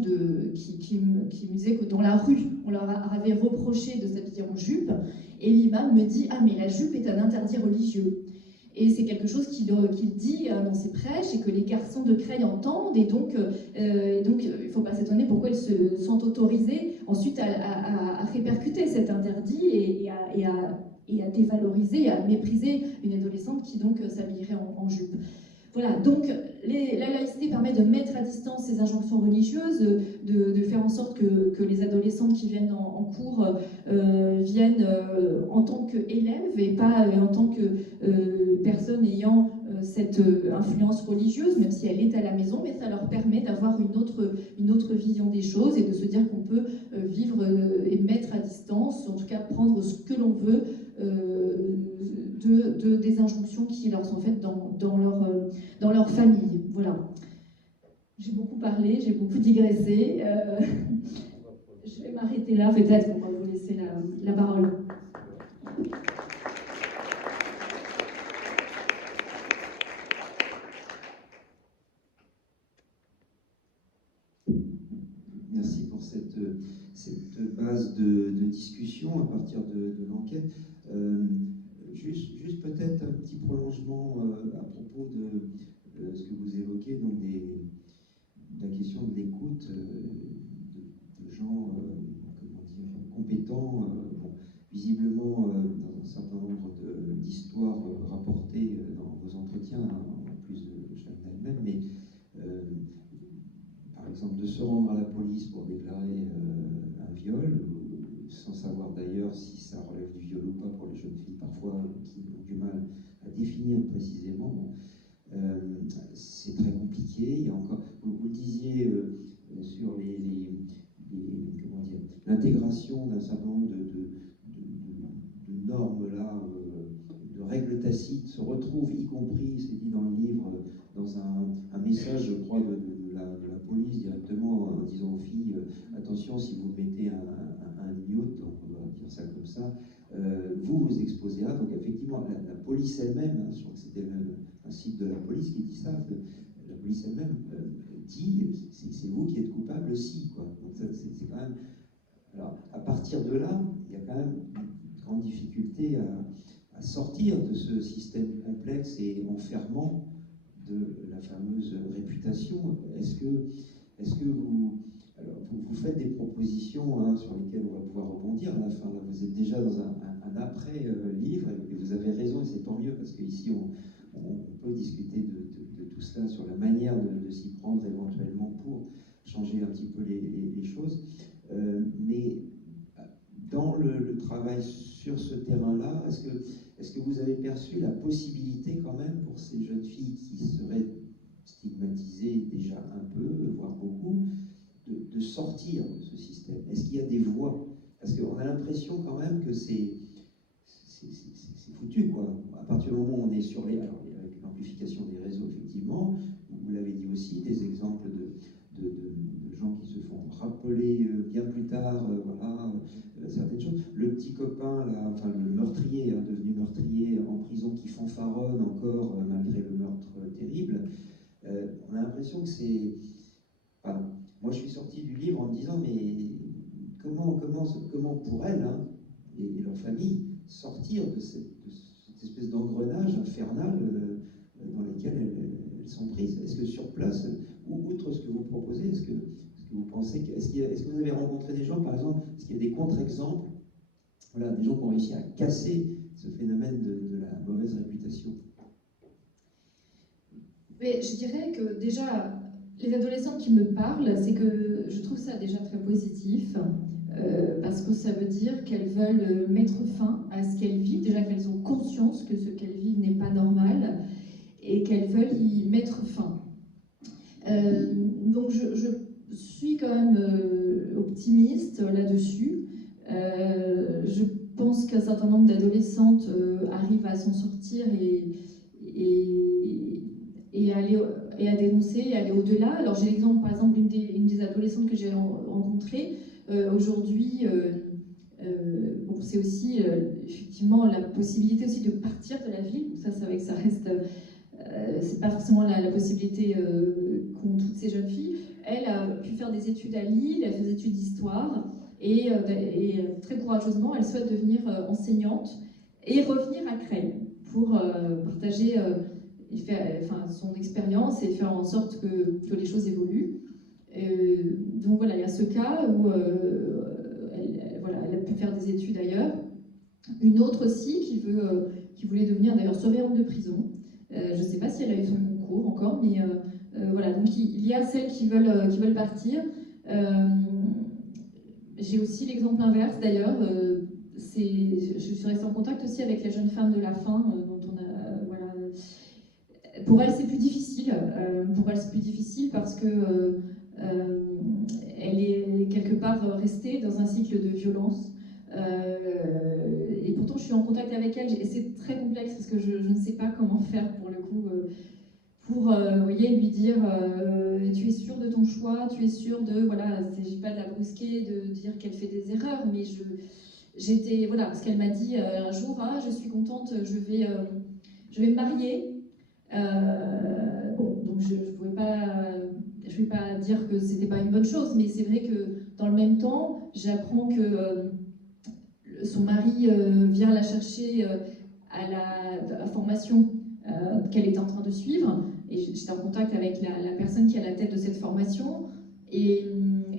qui me disaient que dans la rue, on leur avait reproché de s'habiller en jupe, et l'imam me dit « Ah, mais la jupe est un interdit religieux ». Et c'est quelque chose qu'il dit dans ses prêches et que les garçons de Creil entendent. Et donc il ne faut pas s'étonner pourquoi ils se sentent autorisés ensuite à répercuter cet interdit et à dévaloriser, à mépriser une adolescente qui donc s'habillerait en jupe. Voilà, donc la laïcité permet de mettre à distance ces injonctions religieuses, de faire en sorte que les adolescentes qui viennent en cours viennent en tant qu'élèves et pas en tant que personnes ayant cette influence religieuse, même si elle est à la maison, mais ça leur permet d'avoir une autre vision des choses et de se dire qu'on peut vivre et mettre à distance, en tout cas prendre ce que l'on veut des injonctions qui leur sont faites dans leur famille. Voilà. J'ai beaucoup parlé, j'ai beaucoup digressé. Je vais m'arrêter là, peut-être pour vous laisser la parole. Merci pour cette base de discussion à partir de l'enquête. Juste peut-être un petit prolongement à propos de ce que vous évoquez, donc la question de l'écoute de gens compétents. Bon, visiblement, dans un certain nombre d'histoires rapportées dans vos entretiens, en plus de Shaina elle-même, mais par exemple de se rendre à la police pour déclarer un viol, sans savoir d'ailleurs si ça relève du viol ou pas pour les jeunes filles, parfois qui ont du mal à définir précisément. C'est très compliqué. Il y a encore, vous le disiez sur l'intégration d'un certain nombre de normes là, de règles tacites se retrouvent, y compris, c'est dit dans le livre, dans un message, je crois, de la police directement en disant aux filles attention, si vous mettez un mute, donc on va dire ça comme ça, vous exposez à. Donc effectivement, la police elle-même, je crois que c'était un site de la police qui dit ça, que la police elle-même dit c'est vous qui êtes coupable aussi, quoi. Donc c'est quand même. Alors à partir de là, il y a quand même une grande difficulté à sortir de ce système complexe et enfermant de la fameuse réputation. Est-ce que vous faites des propositions sur lesquelles on va pouvoir rebondir à la fin. Là, vous êtes déjà dans un après-livre et vous avez raison, et c'est tant mieux parce qu'ici on peut discuter de tout cela sur la manière de s'y prendre éventuellement pour changer un petit peu les choses. Mais dans le travail sur ce terrain-là, est-ce que vous avez perçu la possibilité quand même pour ces jeunes filles qui seraient stigmatisées déjà un peu, voire beaucoup, de sortir de ce système? Est-ce qu'il y a des voies? Parce qu'on a l'impression quand même que c'est foutu, quoi. À partir du moment où on est sur alors avec l'amplification des réseaux, effectivement, vous l'avez dit aussi, des exemples de gens qui se font rappeler bien plus tard, voilà, certaines choses. Le petit copain, là, enfin le meurtrier, devenu meurtrier en prison, qui fanfaronne encore malgré le meurtre terrible. On a l'impression que c'est... Enfin, moi, je suis sorti du livre en me disant, mais comment pour elles et leur famille sortir de cette espèce d'engrenage infernal dans lequel elles sont prises? Est-ce que sur place, outre ce que vous proposez, est-ce que vous pensez est-ce que vous avez rencontré des gens, par exemple, est-ce qu'il y a des contre-exemples, voilà, des gens qui ont réussi à casser ce phénomène de la mauvaise réputation? Mais je dirais que déjà, Les adolescentes qui me parlent, c'est que je trouve ça déjà très positif, parce que ça veut dire qu'elles veulent mettre fin à ce qu'elles vivent, déjà qu'elles ont conscience que ce qu'elles vivent n'est pas normal, et qu'elles veulent y mettre fin. Donc je suis quand même optimiste là-dessus. Je pense qu'un certain nombre d'adolescentes arrivent à s'en sortir et à dénoncer, et aller au-delà. Alors j'ai l'exemple, par exemple, une des adolescentes que j'ai rencontrées aujourd'hui. Bon, c'est aussi effectivement la possibilité aussi de partir de la ville. Ça, c'est vrai que ça reste. C'est pas forcément la possibilité qu'ont toutes ces jeunes filles. Elle a pu faire des études à Lille, elle fait des études d'histoire, et très courageusement, elle souhaite devenir enseignante et revenir à Creil pour partager son expérience et faire en sorte que les choses évoluent. Donc voilà, il y a ce cas où elle a pu faire des études ailleurs. Une autre aussi qui voulait devenir d'ailleurs surveillante de prison. Je ne sais pas si elle a eu son concours encore, mais voilà. Donc il y a celles qui veulent partir. J'ai aussi l'exemple inverse d'ailleurs. Je suis restée en contact aussi avec la jeune femme de la faim, dont on a voilà. Pour elle, c'est plus difficile. Parce que elle est quelque part restée dans un cycle de violence. Et pourtant, je suis en contact avec elle. Et c'est très complexe parce que je ne sais pas comment faire pour le coup. Pour vous voyez, lui dire tu es sûr de ton choix, tu es sûr de. Voilà, il ne s'agit pas de la brusquer, de dire qu'elle fait des erreurs, mais j'étais. Voilà, parce qu'elle m'a dit un jour je suis contente, je vais me marier. Bon, donc je ne vais pas dire que c'était pas une bonne chose, mais c'est vrai que dans le même temps, j'apprends que son mari vient la chercher à la formation qu'elle était en train de suivre, et j'étais en contact avec la personne qui est à la tête de cette formation, et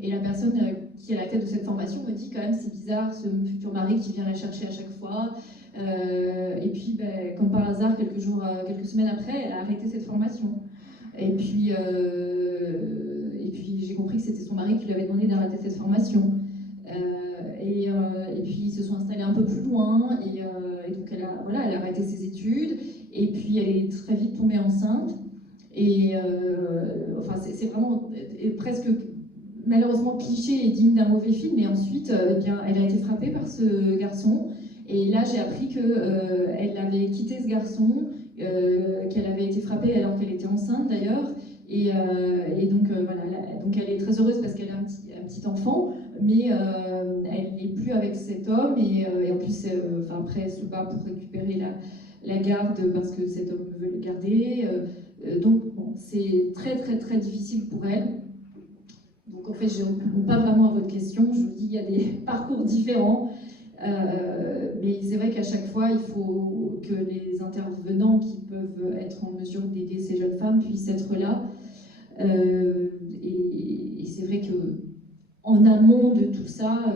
la personne qui est à la tête de cette formation me dit quand même c'est bizarre ce futur mari qui vient la chercher à chaque fois. Et puis, comme par hasard, quelques semaines après, elle a arrêté cette formation. Et puis j'ai compris que c'était son mari qui lui avait demandé d'arrêter cette formation. Et puis ils se sont installés un peu plus loin, et donc elle a arrêté ses études, et puis elle est très vite tombée enceinte. Et enfin, c'est vraiment presque malheureusement cliché et digne d'un mauvais film. Et ensuite, eh bien, elle a été frappée par ce garçon. Et là, j'ai appris qu'elle avait quitté ce garçon, qu'elle avait été frappée alors qu'elle était enceinte d'ailleurs. Et donc, voilà, donc elle est très heureuse parce qu'elle a un petit enfant, mais elle n'est plus avec cet homme. Et en plus, après, elle se bat pour récupérer la garde parce que cet homme veut le garder. Donc, bon, c'est très, très, très difficile pour elle. Donc, en fait, je ne réponds pas vraiment à votre question. Je vous dis, il y a des parcours différents. Mais c'est vrai qu'à chaque fois, il faut que les intervenants qui peuvent être en mesure d'aider ces jeunes femmes puissent être là. Et c'est vrai qu'en amont de tout ça,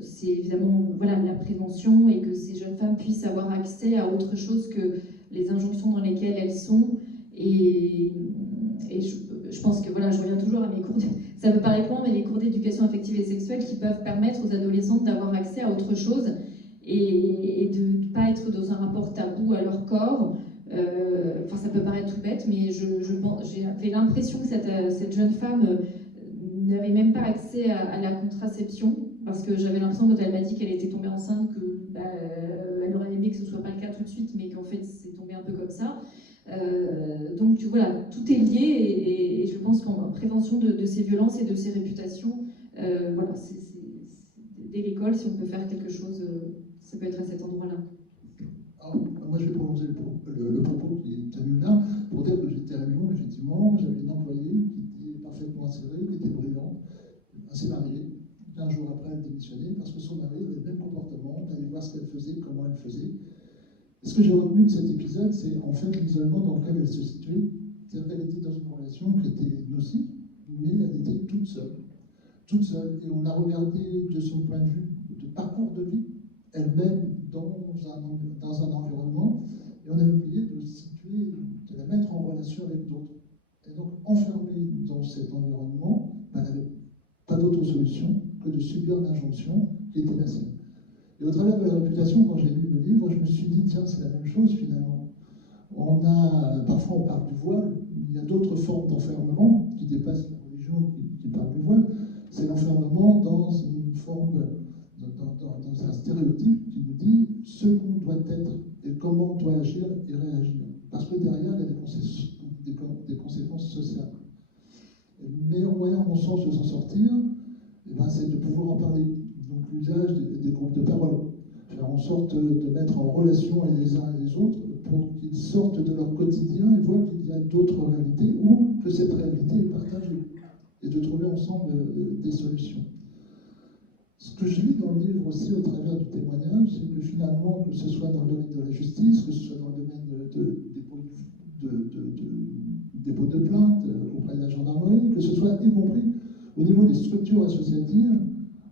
c'est évidemment la prévention, et que ces jeunes femmes puissent avoir accès à autre chose que les injonctions dans lesquelles elles sont. Et je pense que je reviens toujours à mes cours, ça me paraît loin, mais les cours d'éducation affective et sexuelle qui peuvent permettre aux adolescentes d'avoir accès à autre chose, et de ne pas être dans un rapport tabou à leur corps. Enfin, ça peut paraître tout bête, mais j'ai l'impression que cette jeune femme n'avait même pas accès à la contraception, parce que j'avais l'impression, quand elle m'a dit qu'elle était tombée enceinte, elle aurait aimé que ce soit pas le cas tout de suite, mais qu'en fait c'est tombé un peu comme ça. Donc voilà, tout est lié, et je pense qu'en prévention de ces violences et de ces réputations, dès l'école, si on peut faire quelque chose, ça peut être à cet endroit-là. Moi, je vais prolonger le propos qui est tenu là, pour dire que j'étais à Lyon, effectivement, j'avais une employée qui était parfaitement insérée, qui était brillante, assez mariée. 15 jours après, elle démissionnait parce que son mari avait le même comportement, d'aller voir ce qu'elle faisait, comment elle faisait. Et ce que j'ai retenu de cet épisode, c'est en fait l'isolement dans lequel elle se situait. C'est-à-dire qu'elle était dans une relation qui était nocive, mais elle était toute seule. Toute seule. Et on a regardé de son point de vue de parcours de vie, elle-même dans un environnement, et on avait oublié de la mettre en relation avec d'autres. Et donc, enfermée dans cet environnement, elle n'avait pas d'autre solution que de subir l'injonction qui était la sienne. Et au travers de la réputation, quand j'ai lu le livre, je me suis dit, tiens, c'est la même chose finalement. Parfois on parle du voile, il y a d'autres formes d'enfermement qui dépassent la religion qui parle du voile. C'est l'enfermement dans une forme, dans un stéréotype qui nous dit ce qu'on doit être et comment on doit agir et réagir. Parce que derrière, il y a des conséquences sociales. Et le meilleur moyen, à mon sens, de s'en sortir, c'est de pouvoir en parler. Donc l'usage des groupes de parole. Faire en sorte de mettre en relation les uns et les autres pour qu'ils sortent de leur quotidien et voient qu'il y a d'autres réalités ou que cette réalité est partagée. Et de trouver ensemble des solutions. Ce que je lis dans le livre aussi au travers du témoignage, c'est que finalement, que ce soit dans le domaine de la justice, que ce soit dans le domaine des dépôts de plainte auprès de la gendarmerie, que ce soit y compris au niveau des structures associatives,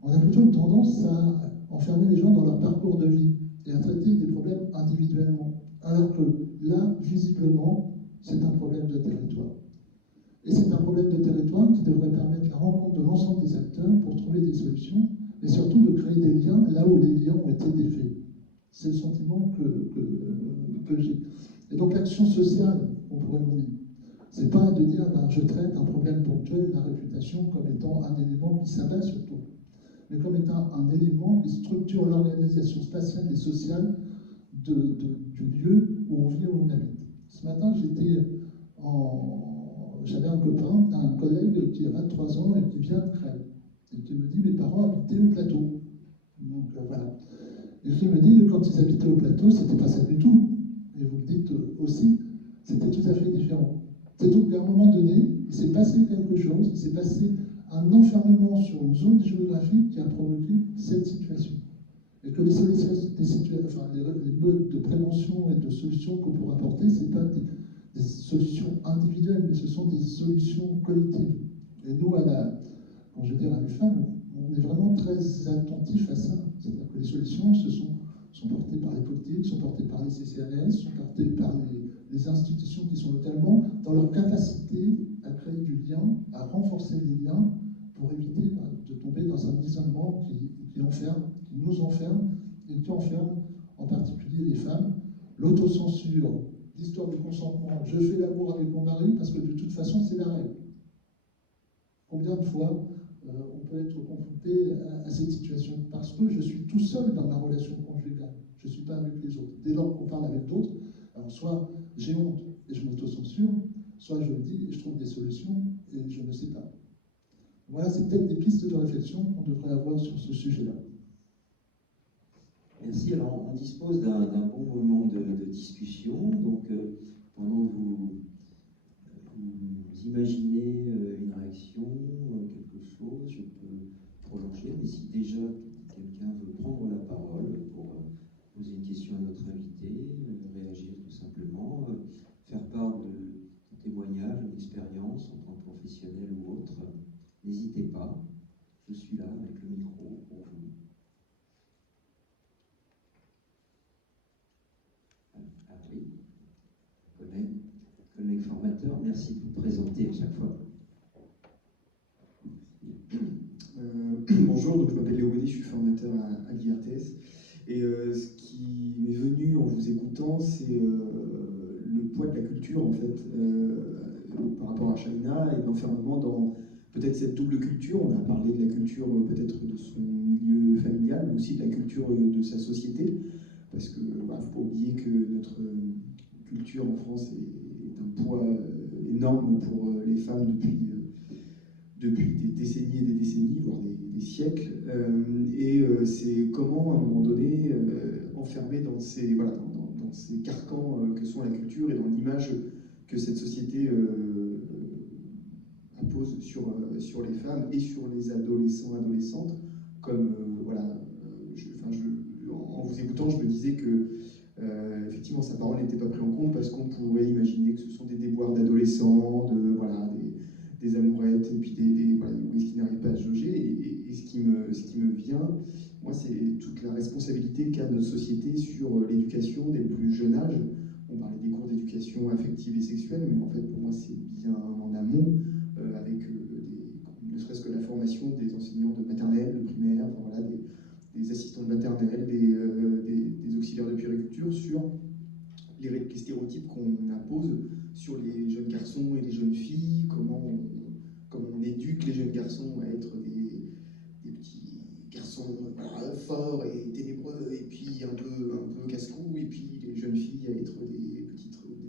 on a plutôt une tendance à enfermer les gens dans leur parcours de vie et à traiter des problèmes individuellement. Alors que là, visiblement, c'est un problème de territoire. Et c'est un problème de territoire qui devrait permettre la rencontre de l'ensemble des acteurs pour trouver des solutions et surtout de créer des liens là où les liens ont été défaits. C'est le sentiment que j'ai. Et donc l'action sociale qu'on pourrait mener, c'est pas de dire je traite un problème ponctuel, la réputation, comme étant un élément qui s'abat sur tout, mais comme étant un élément qui structure l'organisation spatiale et sociale du lieu où on vit, où on habite. Ce matin, j'avais un copain, un collègue qui a 23 ans et qui vient de Creil, et qui me dit mes parents habitaient au plateau. Donc voilà. Et qui me dit quand ils habitaient au plateau, c'était pas ça du tout. Et vous me dites aussi, c'était tout à fait différent. C'est donc qu'à un moment donné, il s'est passé quelque chose, il s'est passé un enfermement sur une zone géographique qui a provoqué cette situation. Et que les modes de prévention et de solutions qu'on pourra apporter, ce n'est pas des solutions individuelles, mais ce sont des solutions collectives. Et nous, quand je dis à l'UFAM, on est vraiment très attentifs à ça. C'est-à-dire que les solutions sont portées par les politiques, sont portées par les CCAS, sont portées par les institutions qui sont localement, dans leur capacité à créer du lien, à renforcer les liens, pour éviter de tomber dans un isolement qui enferme, qui nous enferme, et qui enferme en particulier les femmes. L'autocensure, l'histoire du consentement, je fais l'amour avec mon mari parce que de toute façon c'est la règle. Combien de fois on peut être confronté à cette situation? Parce que je suis tout seul dans ma relation conjugale, je ne suis pas avec les autres. Dès lors qu'on parle avec d'autres, alors soit j'ai honte et je m'autocensure, soit je le dis et je trouve des solutions et je ne sais pas. Voilà, c'est peut-être des pistes de réflexion qu'on devrait avoir sur ce sujet-là. Merci. Alors, on dispose d'un bon moment de discussion. Donc, pendant que vous imaginez une réaction, quelque chose, je peux prolonger. Mais si déjà quelqu'un veut prendre la parole pour poser une question à notre invité, réagir tout simplement, faire part de témoignages, d'expériences en tant que professionnel ou autre, n'hésitez pas. Je suis là avec le micro pour vous. Ah oui, collègue formateur, merci de vous présenter à chaque fois. Bonjour, donc je m'appelle Léo Bonnet, je suis formateur à l'IRTS. Et ce qui m'est venu en vous écoutant, c'est le poids de la culture, en fait, par rapport à Shaina et l'enfermement dans peut-être cette double culture. On a parlé de la culture peut-être de son milieu familial, mais aussi de la culture de sa société. Parce que faut pas oublier que notre culture en France est un poids énorme pour les femmes depuis des décennies et des décennies, voire des siècles. C'est comment, à un moment donné, enfermé dans ces carcans que sont la culture et dans l'image que cette société impose sur les femmes et sur les adolescents, adolescentes, comme en vous écoutant, je me disais que effectivement sa parole n'était pas prise en compte parce qu'on pourrait imaginer que ce sont des déboires d'adolescents, des amourettes et puis des qui n'arrivent pas à se jauger. Et ce qui me vient, moi, c'est toute la responsabilité qu'a notre société sur l'éducation dès le plus jeune âge. On parlait des cours d'éducation affective et sexuelle, mais en fait, pour moi, c'est bien en amont, avec ne serait-ce que la formation des enseignants de maternelle, de primaire, enfin, voilà, des assistants de maternelle, des auxiliaires de puériculture, sur les stéréotypes qu'on impose sur les jeunes garçons et les jeunes filles, comment on éduque les jeunes garçons à être des petits garçons forts et ténébreux, et puis un peu casse-cou, et puis les jeunes filles à être des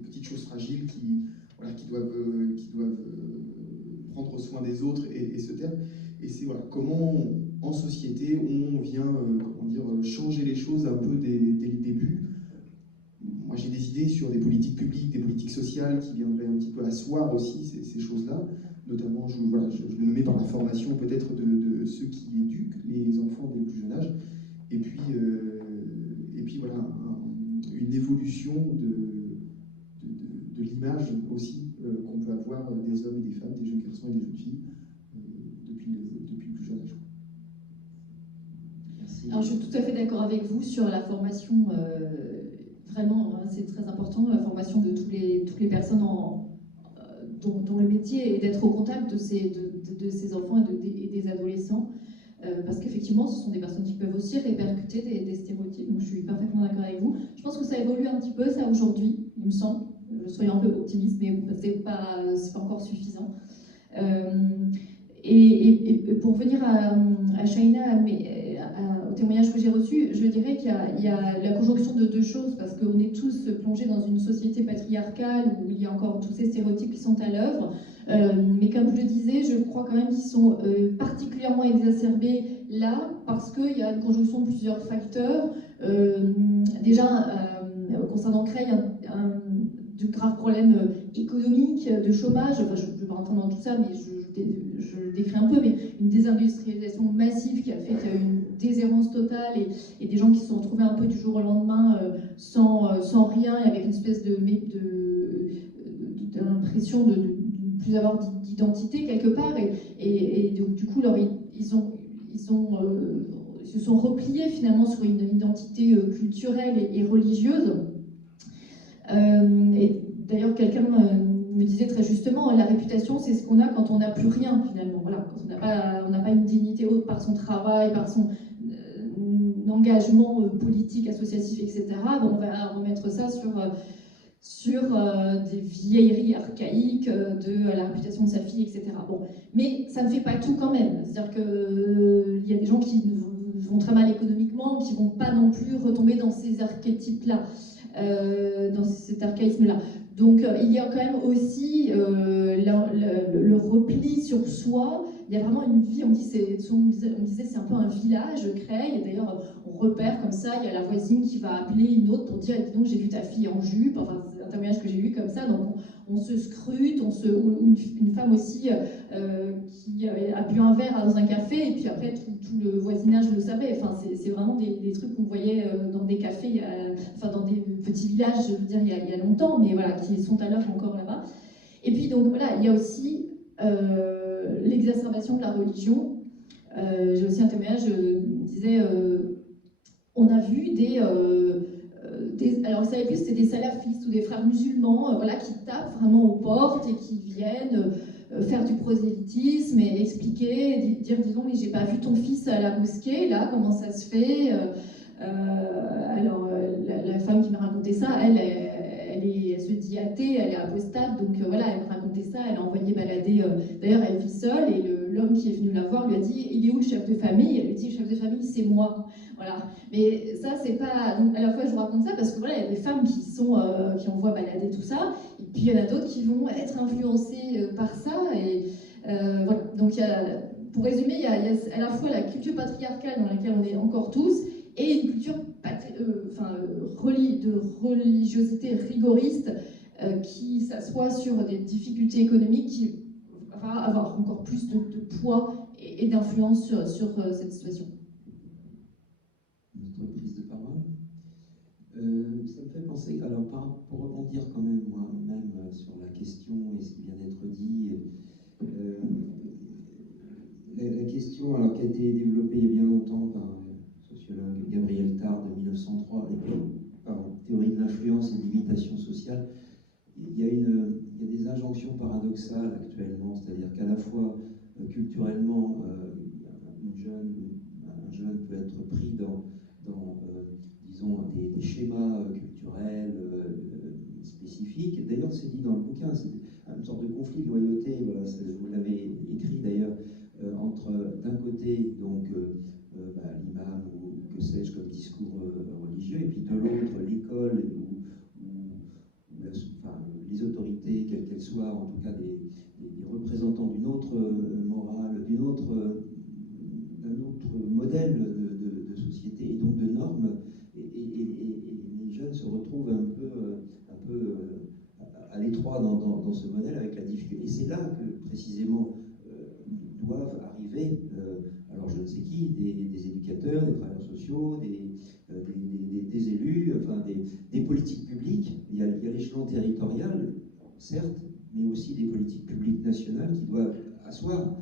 petites choses fragiles qui doivent prendre soin des autres et se taire. Et c'est comment en société on vient changer les choses un peu dès le début. Moi, j'ai des idées sur des politiques publiques, des politiques sociales qui viendraient un petit peu asseoir aussi ces choses-là. Notamment, je le nommais par la formation peut-être de ceux qui éduquent les enfants dès le plus jeune âge. Et puis voilà, une évolution de l'image aussi qu'on peut avoir des hommes et des femmes, des jeunes garçons et des jeunes filles depuis le plus jeune âge. Merci. Alors, je suis tout à fait d'accord avec vous sur la formation. Vraiment, c'est très important, la formation de toutes les personnes dont le métier est d'être au contact de ces enfants et des adolescents. Parce qu'effectivement, ce sont des personnes qui peuvent aussi répercuter des stéréotypes. Donc, je suis parfaitement d'accord avec vous. Je pense que ça évolue un petit peu, ça, aujourd'hui, il me semble. Soyons un peu optimistes, mais c'est pas encore suffisant. Et pour venir à Shaina, au témoignage que j'ai reçu, je dirais qu'il y a la conjonction de deux choses, parce qu'on est tous plongés dans une société patriarcale où il y a encore tous ces stéréotypes qui sont à l'œuvre. Mais comme je le disais, je crois quand même qu'ils sont particulièrement exacerbés là, parce qu'il y a une conjonction de plusieurs facteurs. Déjà, concernant Creil, de graves problèmes économiques, de chômage. Enfin, je ne vais pas rentrer dans tout ça, mais je le décris un peu, mais une désindustrialisation massive qui a fait qu'il y a eu une déshérence totale et des gens qui se sont retrouvés un peu du jour au lendemain sans rien et avec une espèce d'impression de ne plus avoir d'identité quelque part. Et donc, du coup, ils se sont repliés finalement sur une identité culturelle et religieuse. Et d'ailleurs, quelqu'un me disait très justement, la réputation, c'est ce qu'on a quand on n'a plus rien, finalement. Voilà, quand on n'a pas une dignité haute par son travail, par son engagement politique, associatif, etc. Bon, on va remettre ça sur des vieilleries archaïques, de la réputation de sa fille, etc. Bon, mais ça ne fait pas tout quand même. C'est-à-dire qu'il y a des gens qui vont très mal économiquement, qui ne vont pas non plus retomber dans ces archétypes-là. Dans cet archaïsme-là. Donc il y a quand même aussi le repli sur soi. Il y a vraiment une vie, on disait c'est un peu un village, Creil, et d'ailleurs on repère comme ça, il y a la voisine qui va appeler une autre pour dire dis donc j'ai vu ta fille en jupe, enfin c'est un témoignage que j'ai lu comme ça, donc on se scrute, ou une femme aussi qui a bu un verre dans un café, et puis après tout le voisinage le savait, enfin c'est vraiment des trucs qu'on voyait dans des cafés, dans des petits villages, je veux dire, il y a longtemps, mais voilà, qui sont à l'œuvre encore là-bas. Et puis donc voilà, il y a aussi l'exacerbation de la religion. J'ai aussi un témoignage, disait, on a vu alors, vous savez plus, c'était des salafistes ou des frères musulmans voilà, qui tapent vraiment aux portes et qui viennent faire du prosélytisme et expliquer, dire, disons, mais j'ai pas vu ton fils à la mosquée, là, comment ça se fait alors, la femme qui m'a raconté ça, elle se dit athée, elle est apostate, donc voilà, elle me racontait ça, elle a envoyé balader, d'ailleurs elle vit seule, et l'homme qui est venu la voir lui a dit, il est où le chef de famille? Elle lui dit, le chef de famille c'est moi, voilà. Mais ça c'est pas, donc à la fois je vous raconte ça parce que voilà, il y a des femmes qui envoient balader tout ça, et puis il y en a d'autres qui vont être influencées par ça, et voilà, donc pour résumer, il y a à la fois la culture patriarcale dans laquelle on est encore tous, et une culture de religiosité rigoriste qui s'assoit sur des difficultés économiques qui va avoir encore plus de poids et d'influence sur cette situation. Notre prise de parole. Ça me fait penser, alors pour rebondir quand même moi-même sur la question et ce qui vient d'être dit, la question alors, qui a été développée il y a bien longtemps par le sociologue Gabriel Tarde de 1903, théorie de l'influence et de d'imitation sociale. Il y a des injonctions paradoxales actuellement, c'est-à-dire qu'à la fois culturellement, un jeune peut être pris dans disons, des schémas culturels spécifiques. D'ailleurs, c'est dit dans le bouquin, c'est une sorte de conflit de loyauté, voilà, vous l'avez écrit d'ailleurs, entre d'un côté donc l'imam ou que sais-je comme discours religieux, et puis de l'autre l'école ou les autorités, quelles qu'elles soient, en tout cas des représentants d'une autre morale, d'un autre modèle de société et donc de normes, et les jeunes se retrouvent un peu à l'étroit dans ce modèle avec la difficulté. Et c'est là que précisément doivent arriver, alors je ne sais qui, des éducateurs, des travailleurs sociaux, des élus, enfin des politiques publiques. Il y a l'échelon territorial, certes, mais aussi des politiques publiques nationales qui doivent asseoir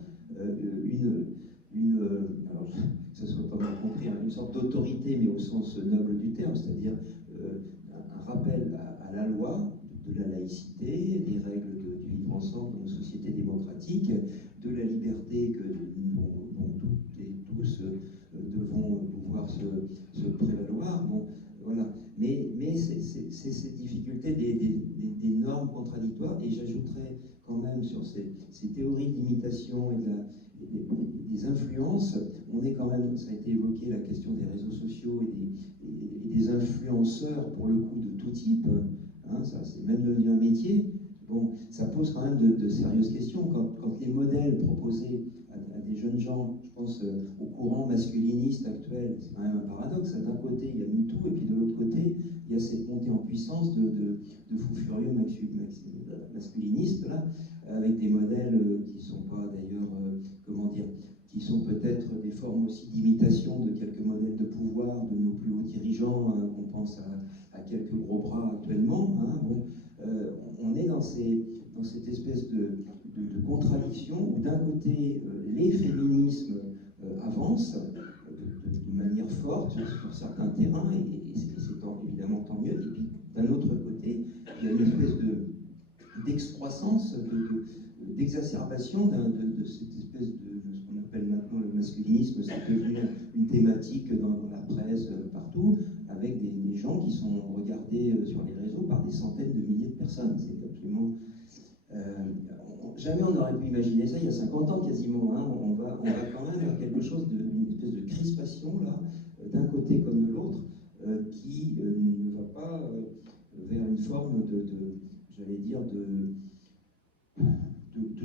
alors que ce soit pas mal compris, une sorte d'autorité, mais au sens noble du terme, c'est-à-dire un rappel à la loi, de la laïcité, des règles du vivre ensemble dans une société démocratique, de la liberté dont toutes et tous devons pouvoir se prévaloir. Bon, voilà. Mais c'est cette difficulté des normes contradictoires, et j'ajouterais quand même sur ces théories d'imitation et des influences, on est quand même, ça a été évoqué, la question des réseaux sociaux et des influenceurs, pour le coup, de tout type, hein, ça c'est même devenu un métier. Bon, ça pose quand même de sérieuses questions. Quand les modèles proposés à des jeunes gens, je pense au courant masculiniste actuel, c'est quand même un paradoxe. D'un côté, il y a MeToo, et puis de l'autre côté, il y a cette montée en puissance de fous furieux masculinistes, là, avec des modèles qui ne sont pas d'ailleurs, qui sont peut-être des formes aussi d'imitation de quelques modèles de pouvoir de nos plus hauts dirigeants. On pense à quelques gros bras actuellement. Hein, bon, on est dans cette espèce de contradiction où d'un côté les féminismes avancent de manière forte sur certains terrains, et c'est évidemment tant mieux, et puis d'un autre côté il y a une espèce d'excroissance, d'exacerbation de cette espèce de ce qu'on appelle maintenant le masculinisme. C'est devenu une thématique dans la presse, partout, avec des gens qui sont regardés sur les réseaux par des centaines de milliers de personnes. C'est absolument... jamais on n'aurait pu imaginer ça il y a 50 ans quasiment. Hein. On va quand même vers quelque chose d'une espèce de crispation, là, d'un côté comme de l'autre, qui ne va pas vers une forme j'allais dire, de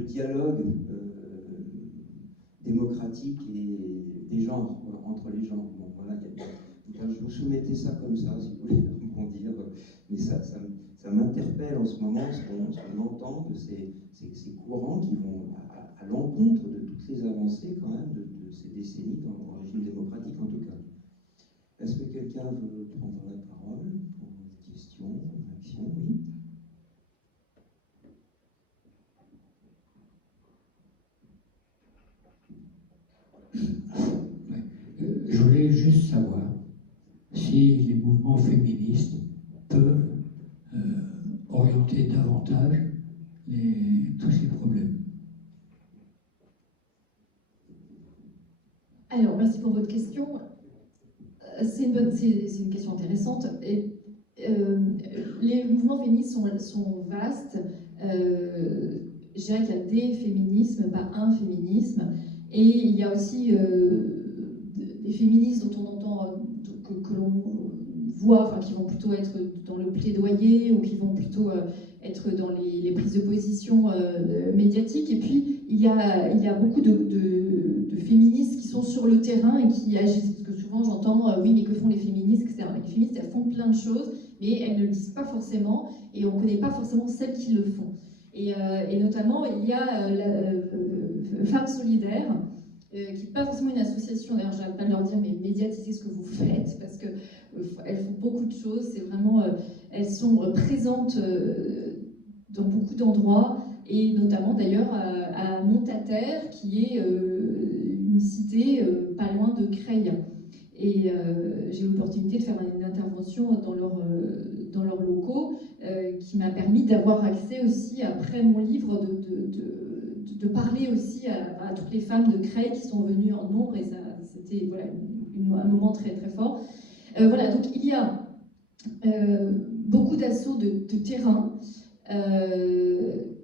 dialogue démocratique et des genres, entre les genres. Bon, voilà, je vous soumettais ça comme ça, si vous voulez rebondir, mais ça m'interpelle en ce moment, ce qu'on entend de ces courants qui vont à l'encontre de toutes les avancées quand même de ces décennies dans le régime démocratique en tout cas. Est-ce que quelqu'un veut prendre la parole pour une question, une action? Oui. Je voulais juste savoir si les mouvements féministes peuvent orienter davantage tous ces problèmes. Alors, merci pour votre question. C'est une question intéressante. Et, les mouvements féministes sont vastes. Je dirais qu'il y a des féminismes, pas un féminisme. Et il y a aussi des féministes dont on entend, que l'on voit, enfin, qui vont plutôt être dans le plaidoyer ou qui vont plutôt être dans les prises de position médiatiques. Et puis, il y a beaucoup de féministes qui sont sur le terrain et qui agissent. Parce que souvent, j'entends, oui, mais que font les féministes, etc. Les féministes, elles font plein de choses, mais elles ne le disent pas forcément, et on ne connaît pas forcément celles qui le font. Et notamment, il y a Femmes Solidaires, qui n'est pas forcément une association, d'ailleurs j'arrête pas de leur dire, mais médiatisez ce que vous faites, parce qu'elles font beaucoup de choses, c'est vraiment, elles sont présentes dans beaucoup d'endroits, et notamment d'ailleurs à Montataire, qui est une cité pas loin de Creil. Et j'ai eu l'opportunité de faire une intervention dans leurs locaux qui m'a permis d'avoir accès aussi, après mon livre, de parler aussi à toutes les femmes de Creil qui sont venues en nombre, et c'était voilà, un moment très très fort. Voilà, donc il y a beaucoup d'assauts de terrain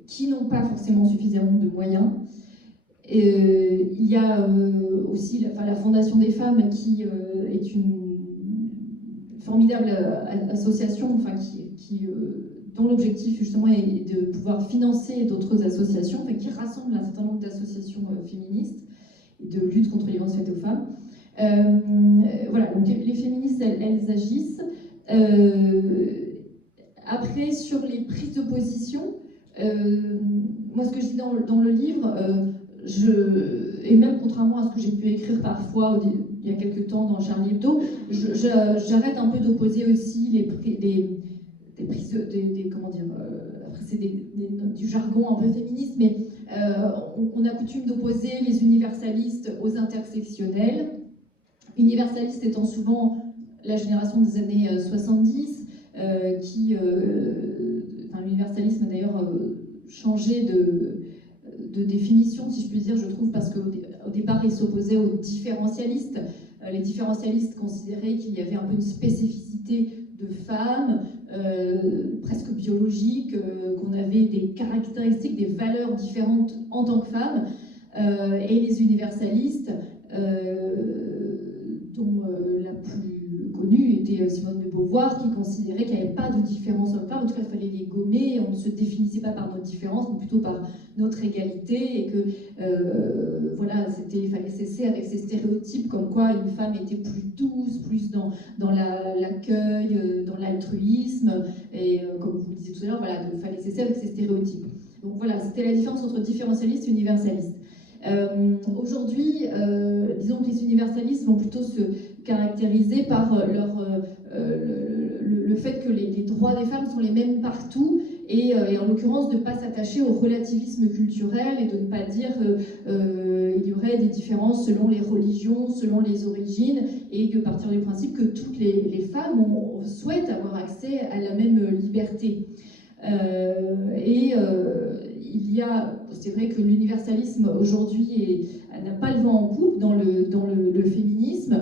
qui n'ont pas forcément suffisamment de moyens. Il y a aussi la Fondation des femmes qui est une formidable association, enfin, dont l'objectif justement est de pouvoir financer d'autres associations, enfin, qui rassemble un certain nombre d'associations féministes et de lutte contre les violences faites aux femmes. Voilà, donc les féministes, elles agissent. Après, sur les prises de position, moi, ce que je dis dans le livre, et même contrairement à ce que j'ai pu écrire parfois il y a quelques temps dans Charlie Hebdo, j'arrête un peu d'opposer aussi les prises comment dire, après c'est du jargon un peu féministe, mais on a coutume d'opposer les universalistes aux intersectionnels, universalistes étant souvent la génération des années 70, l'universalisme a d'ailleurs changé de définition, si je puis dire, je trouve, parce qu'au départ, il s'opposait aux différentialistes. Les différentialistes considéraient qu'il y avait un peu une spécificité de femmes, presque biologique, qu'on avait des caractéristiques, des valeurs différentes en tant que femmes, et les universalistes, dont la plus connue était Simone de Beauvoir, qui considérait qu'il n'y avait pas de différence homme-femme, en tout cas il fallait les gommer, on ne se définissait pas par notre différence, mais plutôt par notre égalité, et que voilà, il fallait cesser avec ces stéréotypes comme quoi une femme était plus douce, plus dans l'accueil, dans l'altruisme, et comme vous le disiez tout à l'heure, voilà, il fallait cesser avec ces stéréotypes. Donc voilà, c'était la différence entre différentialiste et universaliste. Aujourd'hui, disons que les universalistes vont plutôt se caractériser par le fait que les droits des femmes sont les mêmes partout, et en l'occurrence ne pas s'attacher au relativisme culturel et de ne pas dire qu'il y aurait des différences selon les religions, selon les origines, et de partir du principe que toutes les femmes souhaitent avoir accès à la même liberté. C'est vrai que l'universalisme aujourd'hui n'a pas le vent en poupe dans le féminisme,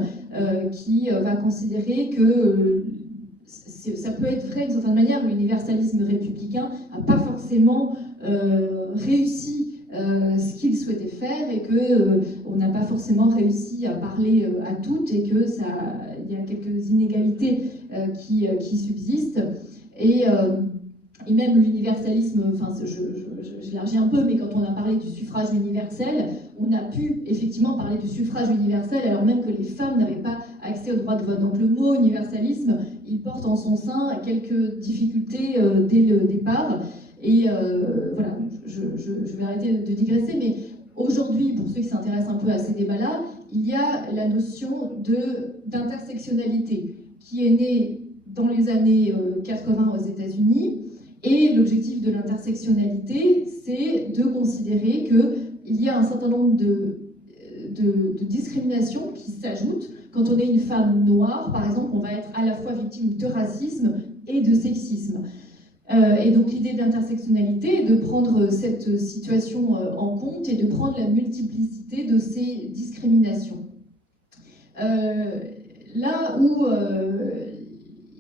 qui va considérer que ça peut être vrai d'une certaine manière, l'universalisme républicain n'a pas forcément réussi ce qu'il souhaitait faire, et qu'on n'a pas forcément réussi à parler à toutes, et qu'il y a quelques inégalités qui subsistent. Et même l'universalisme, enfin j'élargis un peu, mais quand on a parlé du suffrage universel, on a pu effectivement parler du suffrage universel alors même que les femmes n'avaient pas accès au droit de vote. Donc le mot universalisme, il porte en son sein quelques difficultés dès le départ. Et voilà, je vais arrêter de digresser, mais aujourd'hui, pour ceux qui s'intéressent un peu à ces débats-là, il y a la notion d'intersectionnalité qui est née dans les années 80 aux États-Unis. Et l'objectif de l'intersectionnalité, c'est de considérer qu'il y a un certain nombre de discriminations qui s'ajoutent. Quand on est une femme noire, par exemple, on va être à la fois victime de racisme et de sexisme. Et donc l'idée de l'intersectionnalité est de prendre cette situation en compte et de prendre la multiplicité de ces discriminations. Là où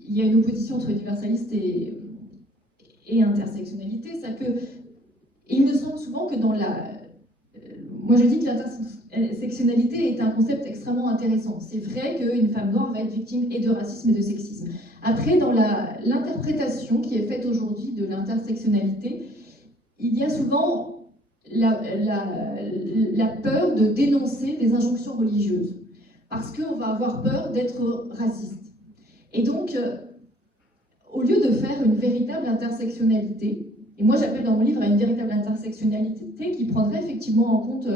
il y a une opposition entre universaliste et intersectionnalité, c'est que il me semble souvent que moi je dis que l'intersectionnalité est un concept extrêmement intéressant. C'est vrai qu'une femme noire va être victime et de racisme et de sexisme. Après, dans l'interprétation qui est faite aujourd'hui de l'intersectionnalité, il y a souvent la peur de dénoncer des injonctions religieuses, parce qu'on va avoir peur d'être raciste. Et donc, au lieu de faire une véritable intersectionnalité, et moi j'appelle dans mon livre à une véritable intersectionnalité qui prendrait effectivement en compte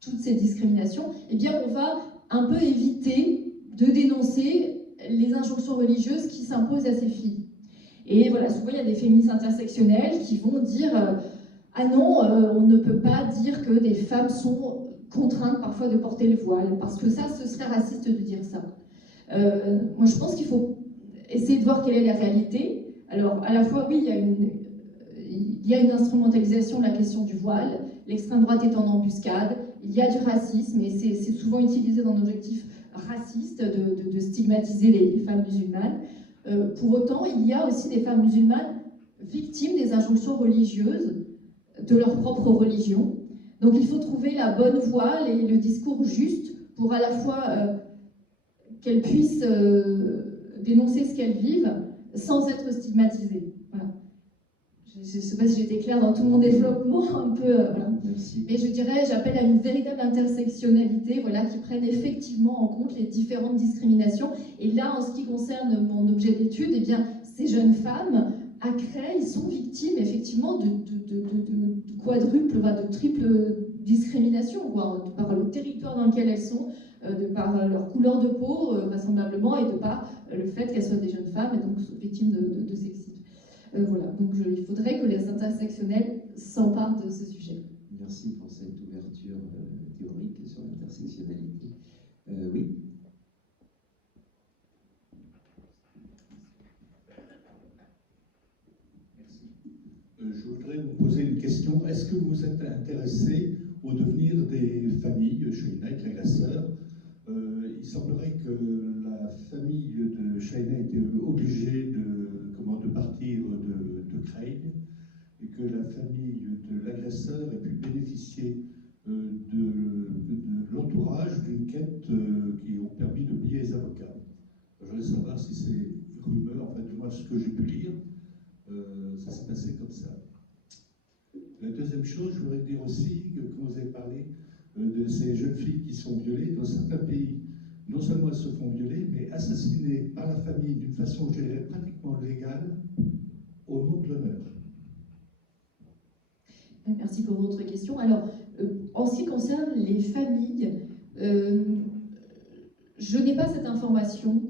toutes ces discriminations, eh bien on va un peu éviter de dénoncer les injonctions religieuses qui s'imposent à ces filles. Et voilà, souvent il y a des féministes intersectionnelles qui vont dire ah non, on ne peut pas dire que des femmes sont contraintes parfois de porter le voile, parce que ça, ce serait raciste de dire ça. Moi, je pense qu'il faut essayer de voir quelle est la réalité. Alors, à la fois, oui, il y a une instrumentalisation de la question du voile, l'extrême droite est en embuscade, il y a du racisme, et c'est souvent utilisé dans un objectif raciste de stigmatiser les femmes musulmanes. Pour autant, il y a aussi des femmes musulmanes victimes des injonctions religieuses de leur propre religion. Donc il faut trouver la bonne voie et le discours juste pour à la fois qu'elles puissent dénoncer ce qu'elles vivent sans être stigmatisées. Voilà. Je ne sais pas si j'étais claire dans tout mon développement, un peu. Voilà. Merci. Mais je dirais, j'appelle à une véritable intersectionnalité, voilà, qui prenne effectivement en compte les différentes discriminations. Et là, en ce qui concerne mon objet d'étude, eh bien, ces jeunes femmes à Creil sont victimes effectivement de quadruple, de triple discrimination, quoi, de par le territoire dans lequel elles sont, de par leur couleur de peau, vraisemblablement, et de par le fait qu'elles soient des jeunes femmes et donc victimes de sexisme. Voilà, donc il faudrait que les intersectionnels s'emparent de ce sujet. Merci pour cette ouverture théorique sur l'intersectionnalité. Oui. Je voudrais vous poser une question. Est-ce que vous êtes intéressé au devenir des familles, Shaina et la sœur? Il semblerait que la famille de Shaina était obligée de partir de Creil et que la famille de l'agresseur ait pu bénéficier de l'entourage d'une quête qui ont permis de payer les avocats. Je voudrais savoir si ces rumeurs, en fait, moi, ce que j'ai pu lire, ça s'est passé comme ça. La deuxième chose, je voudrais dire aussi que quand vous avez parlé de ces jeunes filles qui sont violées, dans certains pays, non seulement elles se font violer, mais assassinées par la famille d'une façon, je dirais, pratiquement légale, au nom de l'honneur. Merci pour votre question. Alors, en ce qui concerne les familles, je n'ai pas cette information.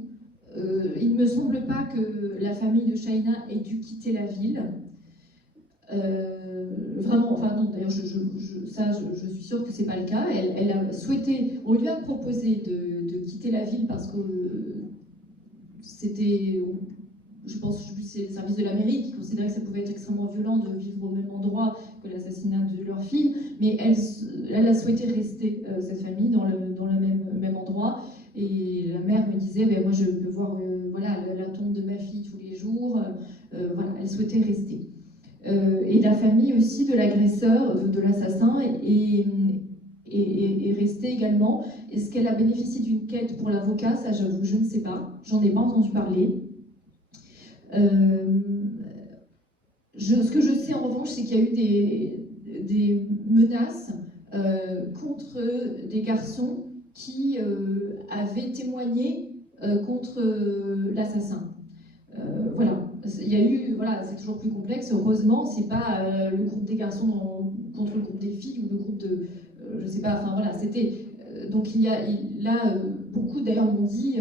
Il ne me semble pas que la famille de Shaina ait dû quitter la ville. Vraiment, enfin non, d'ailleurs, je suis sûre que ce n'est pas le cas. Elle a souhaité, on lui a proposé de quitter la ville parce que c'était, je pense, c'est le service de la mairie qui considérait que ça pouvait être extrêmement violent de vivre au même endroit que l'assassinat de leur fille, mais elle a souhaité rester, cette famille, dans le même endroit. Et la mère me disait, ben, moi je peux voir voilà, la tombe de ma fille tous les jours. Voilà, elle souhaitait rester. Et la famille aussi de l'agresseur, de l'assassin, est restée également. Est-ce qu'elle a bénéficié d'une quête pour l'avocat? Ça, j'avoue, je ne sais pas. J'en ai pas entendu parler. Ce que je sais en revanche, c'est qu'il y a eu des menaces contre des garçons qui avaient témoigné contre l'assassin. Voilà. Il y a eu, voilà, c'est toujours plus complexe. Heureusement, c'est pas le groupe des garçons contre le groupe des filles ou le groupe de, je sais pas. Enfin voilà, c'était. Donc il y a là beaucoup d'ailleurs m'ont dit.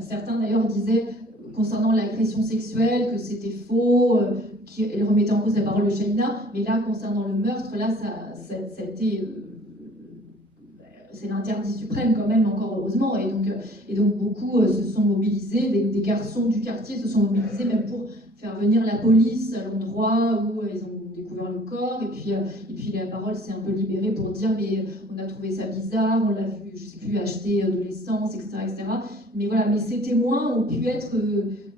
Certains d'ailleurs disaient concernant l'agression sexuelle que c'était faux, qu'ils remettaient en cause la parole de Shaina. Mais là, concernant le meurtre, là, ça a été. C'est l'interdit suprême quand même, encore heureusement, et donc beaucoup se sont mobilisés, des garçons du quartier se sont mobilisés même pour faire venir la police à l'endroit où ils ont découvert le corps, et puis la parole s'est un peu libérée pour dire mais on a trouvé ça bizarre, on l'a vu, je sais plus, acheter de l'essence, etc., etc. Mais voilà, mais ces témoins ont pu être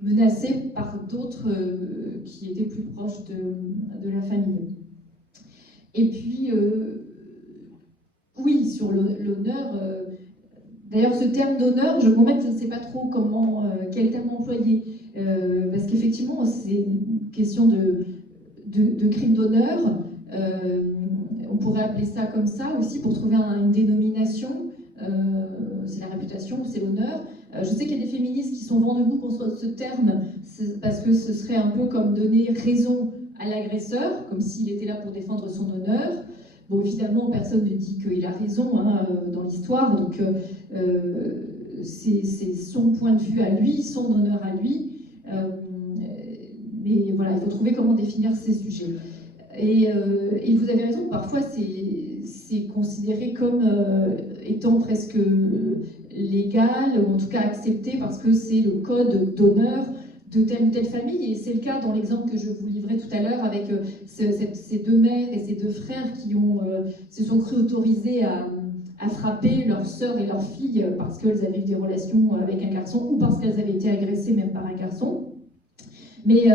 menacés par d'autres qui étaient plus proches de la famille. Et puis oui, sur l'honneur, d'ailleurs ce terme d'honneur, moi-même je ne sais pas trop quel terme employer, parce qu'effectivement c'est une question de crime d'honneur, on pourrait appeler ça comme ça aussi pour trouver une dénomination, c'est la réputation, c'est l'honneur. Je sais qu'il y a des féministes qui sont vent debout contre ce terme, parce que ce serait un peu comme donner raison à l'agresseur, comme s'il était là pour défendre son honneur. Bon, évidemment, personne ne dit qu'il a raison dans l'histoire, donc c'est son point de vue à lui, son honneur à lui. Mais voilà, il faut trouver comment définir ces sujets. Et vous avez raison, parfois c'est c'est considéré comme étant presque légal, ou en tout cas accepté parce que c'est le code d'honneur de telle ou telle famille. Et c'est le cas dans l'exemple que je vous livrais tout à l'heure avec ces deux mères et ces deux frères qui se sont cru autorisés à frapper leur sœur et leur fille parce qu'elles avaient eu des relations avec un garçon ou parce qu'elles avaient été agressées même par un garçon. Mais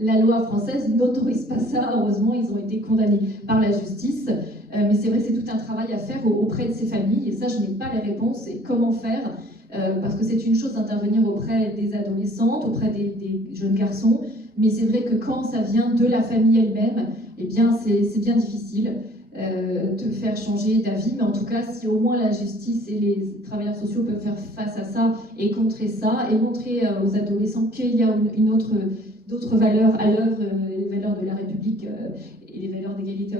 la loi française n'autorise pas ça. Heureusement, ils ont été condamnés par la justice. Mais c'est vrai que c'est tout un travail à faire auprès de ces familles. Et ça, je n'ai pas les réponses. Et comment faire parce que c'est une chose d'intervenir auprès des adolescentes, auprès des jeunes garçons. Mais c'est vrai que quand ça vient de la famille elle-même, eh bien, c'est bien difficile de faire changer d'avis. Mais en tout cas, si au moins la justice et les travailleurs sociaux peuvent faire face à ça et contrer ça, et montrer aux adolescents qu'il y a d'autres valeurs à l'œuvre, les valeurs de la République et les valeurs d'égalité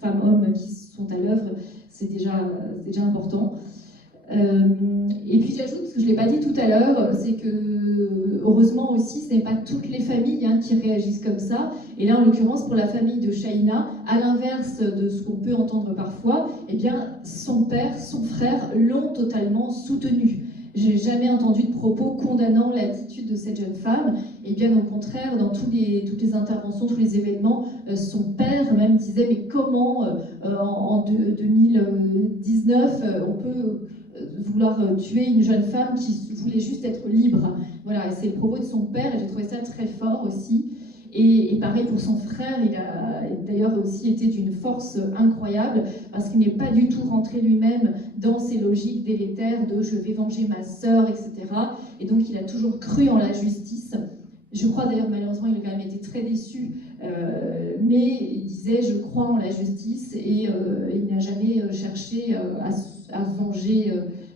femmes-hommes qui sont à l'œuvre, c'est déjà important. Et puis j'ajoute, parce que je ne l'ai pas dit tout à l'heure, c'est que heureusement aussi, ce n'est pas toutes les familles qui réagissent comme ça. Et là, en l'occurrence, pour la famille de Shaina, à l'inverse de ce qu'on peut entendre parfois, eh bien, son père, son frère l'ont totalement soutenu. J'ai jamais entendu de propos condamnant l'attitude de cette jeune femme. Et bien au contraire, dans toutes les interventions, tous les événements, son père même disait mais comment en 2019 on peut vouloir tuer une jeune femme qui voulait juste être libre. Voilà, et c'est le propos de son père, et j'ai trouvé ça très fort aussi. Et pareil pour son frère, il a d'ailleurs aussi été d'une force incroyable, parce qu'il n'est pas du tout rentré lui-même dans ces logiques délétères de « je vais venger ma sœur », etc. Et donc il a toujours cru en la justice. Je crois d'ailleurs, malheureusement, il a quand même été très déçu, mais il disait « je crois en la justice » et il n'a jamais cherché à venger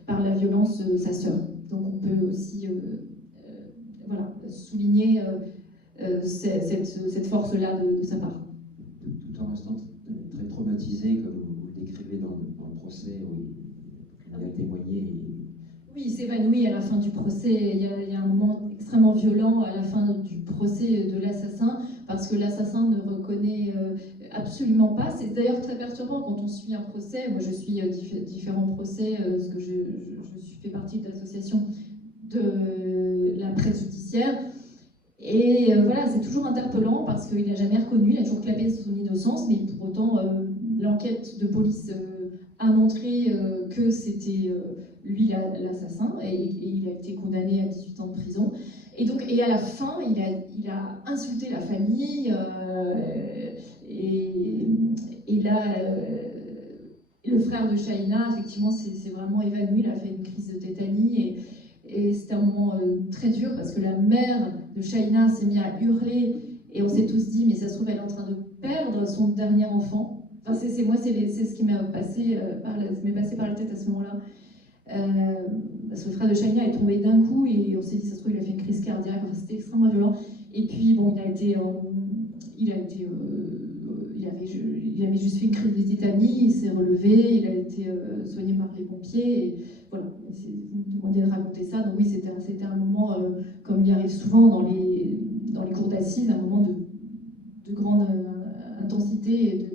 par la violence sa sœur. Donc on peut aussi voilà, souligner cette force-là de sa part. Tout en restant très traumatisé, comme vous le décrivez dans le procès où il a témoigné. Oui, il s'évanouit à la fin du procès. Il y a un moment extrêmement violent à la fin du procès de l'assassin, parce que l'assassin ne reconnaît absolument pas. C'est d'ailleurs très perturbant quand on suit un procès. Moi, je suis différents procès, parce que je fais partie de l'association de la presse judiciaire. Et voilà, c'est toujours interpellant parce qu'il n'a jamais reconnu, il a toujours clapé son innocence, mais pour autant, l'enquête de police a montré que c'était lui l'assassin, et il a été condamné à 18 ans de prison. Et à la fin, il a insulté la famille, et là, le frère de Shaina, effectivement, s'est vraiment évanoui, il a fait une crise de tétanie, et c'était un moment très dur parce que la mère de Shaina s'est mise à hurler et on s'est tous dit mais ça se trouve elle est en train de perdre son dernier enfant. Enfin, c'est ce qui m'est passé par la tête à ce moment-là. Parce que le frère de Shaina est tombé d'un coup et on s'est dit ça se trouve il a fait une crise cardiaque. Enfin, c'était extrêmement violent. Et puis bon, il avait juste fait une crise de tétanie, il s'est relevé, il a été soigné par les pompiers. Et voilà, vous me demandiez de raconter ça. Donc oui, c'était un moment, comme il arrive souvent dans les cours d'assises, un moment de grande intensité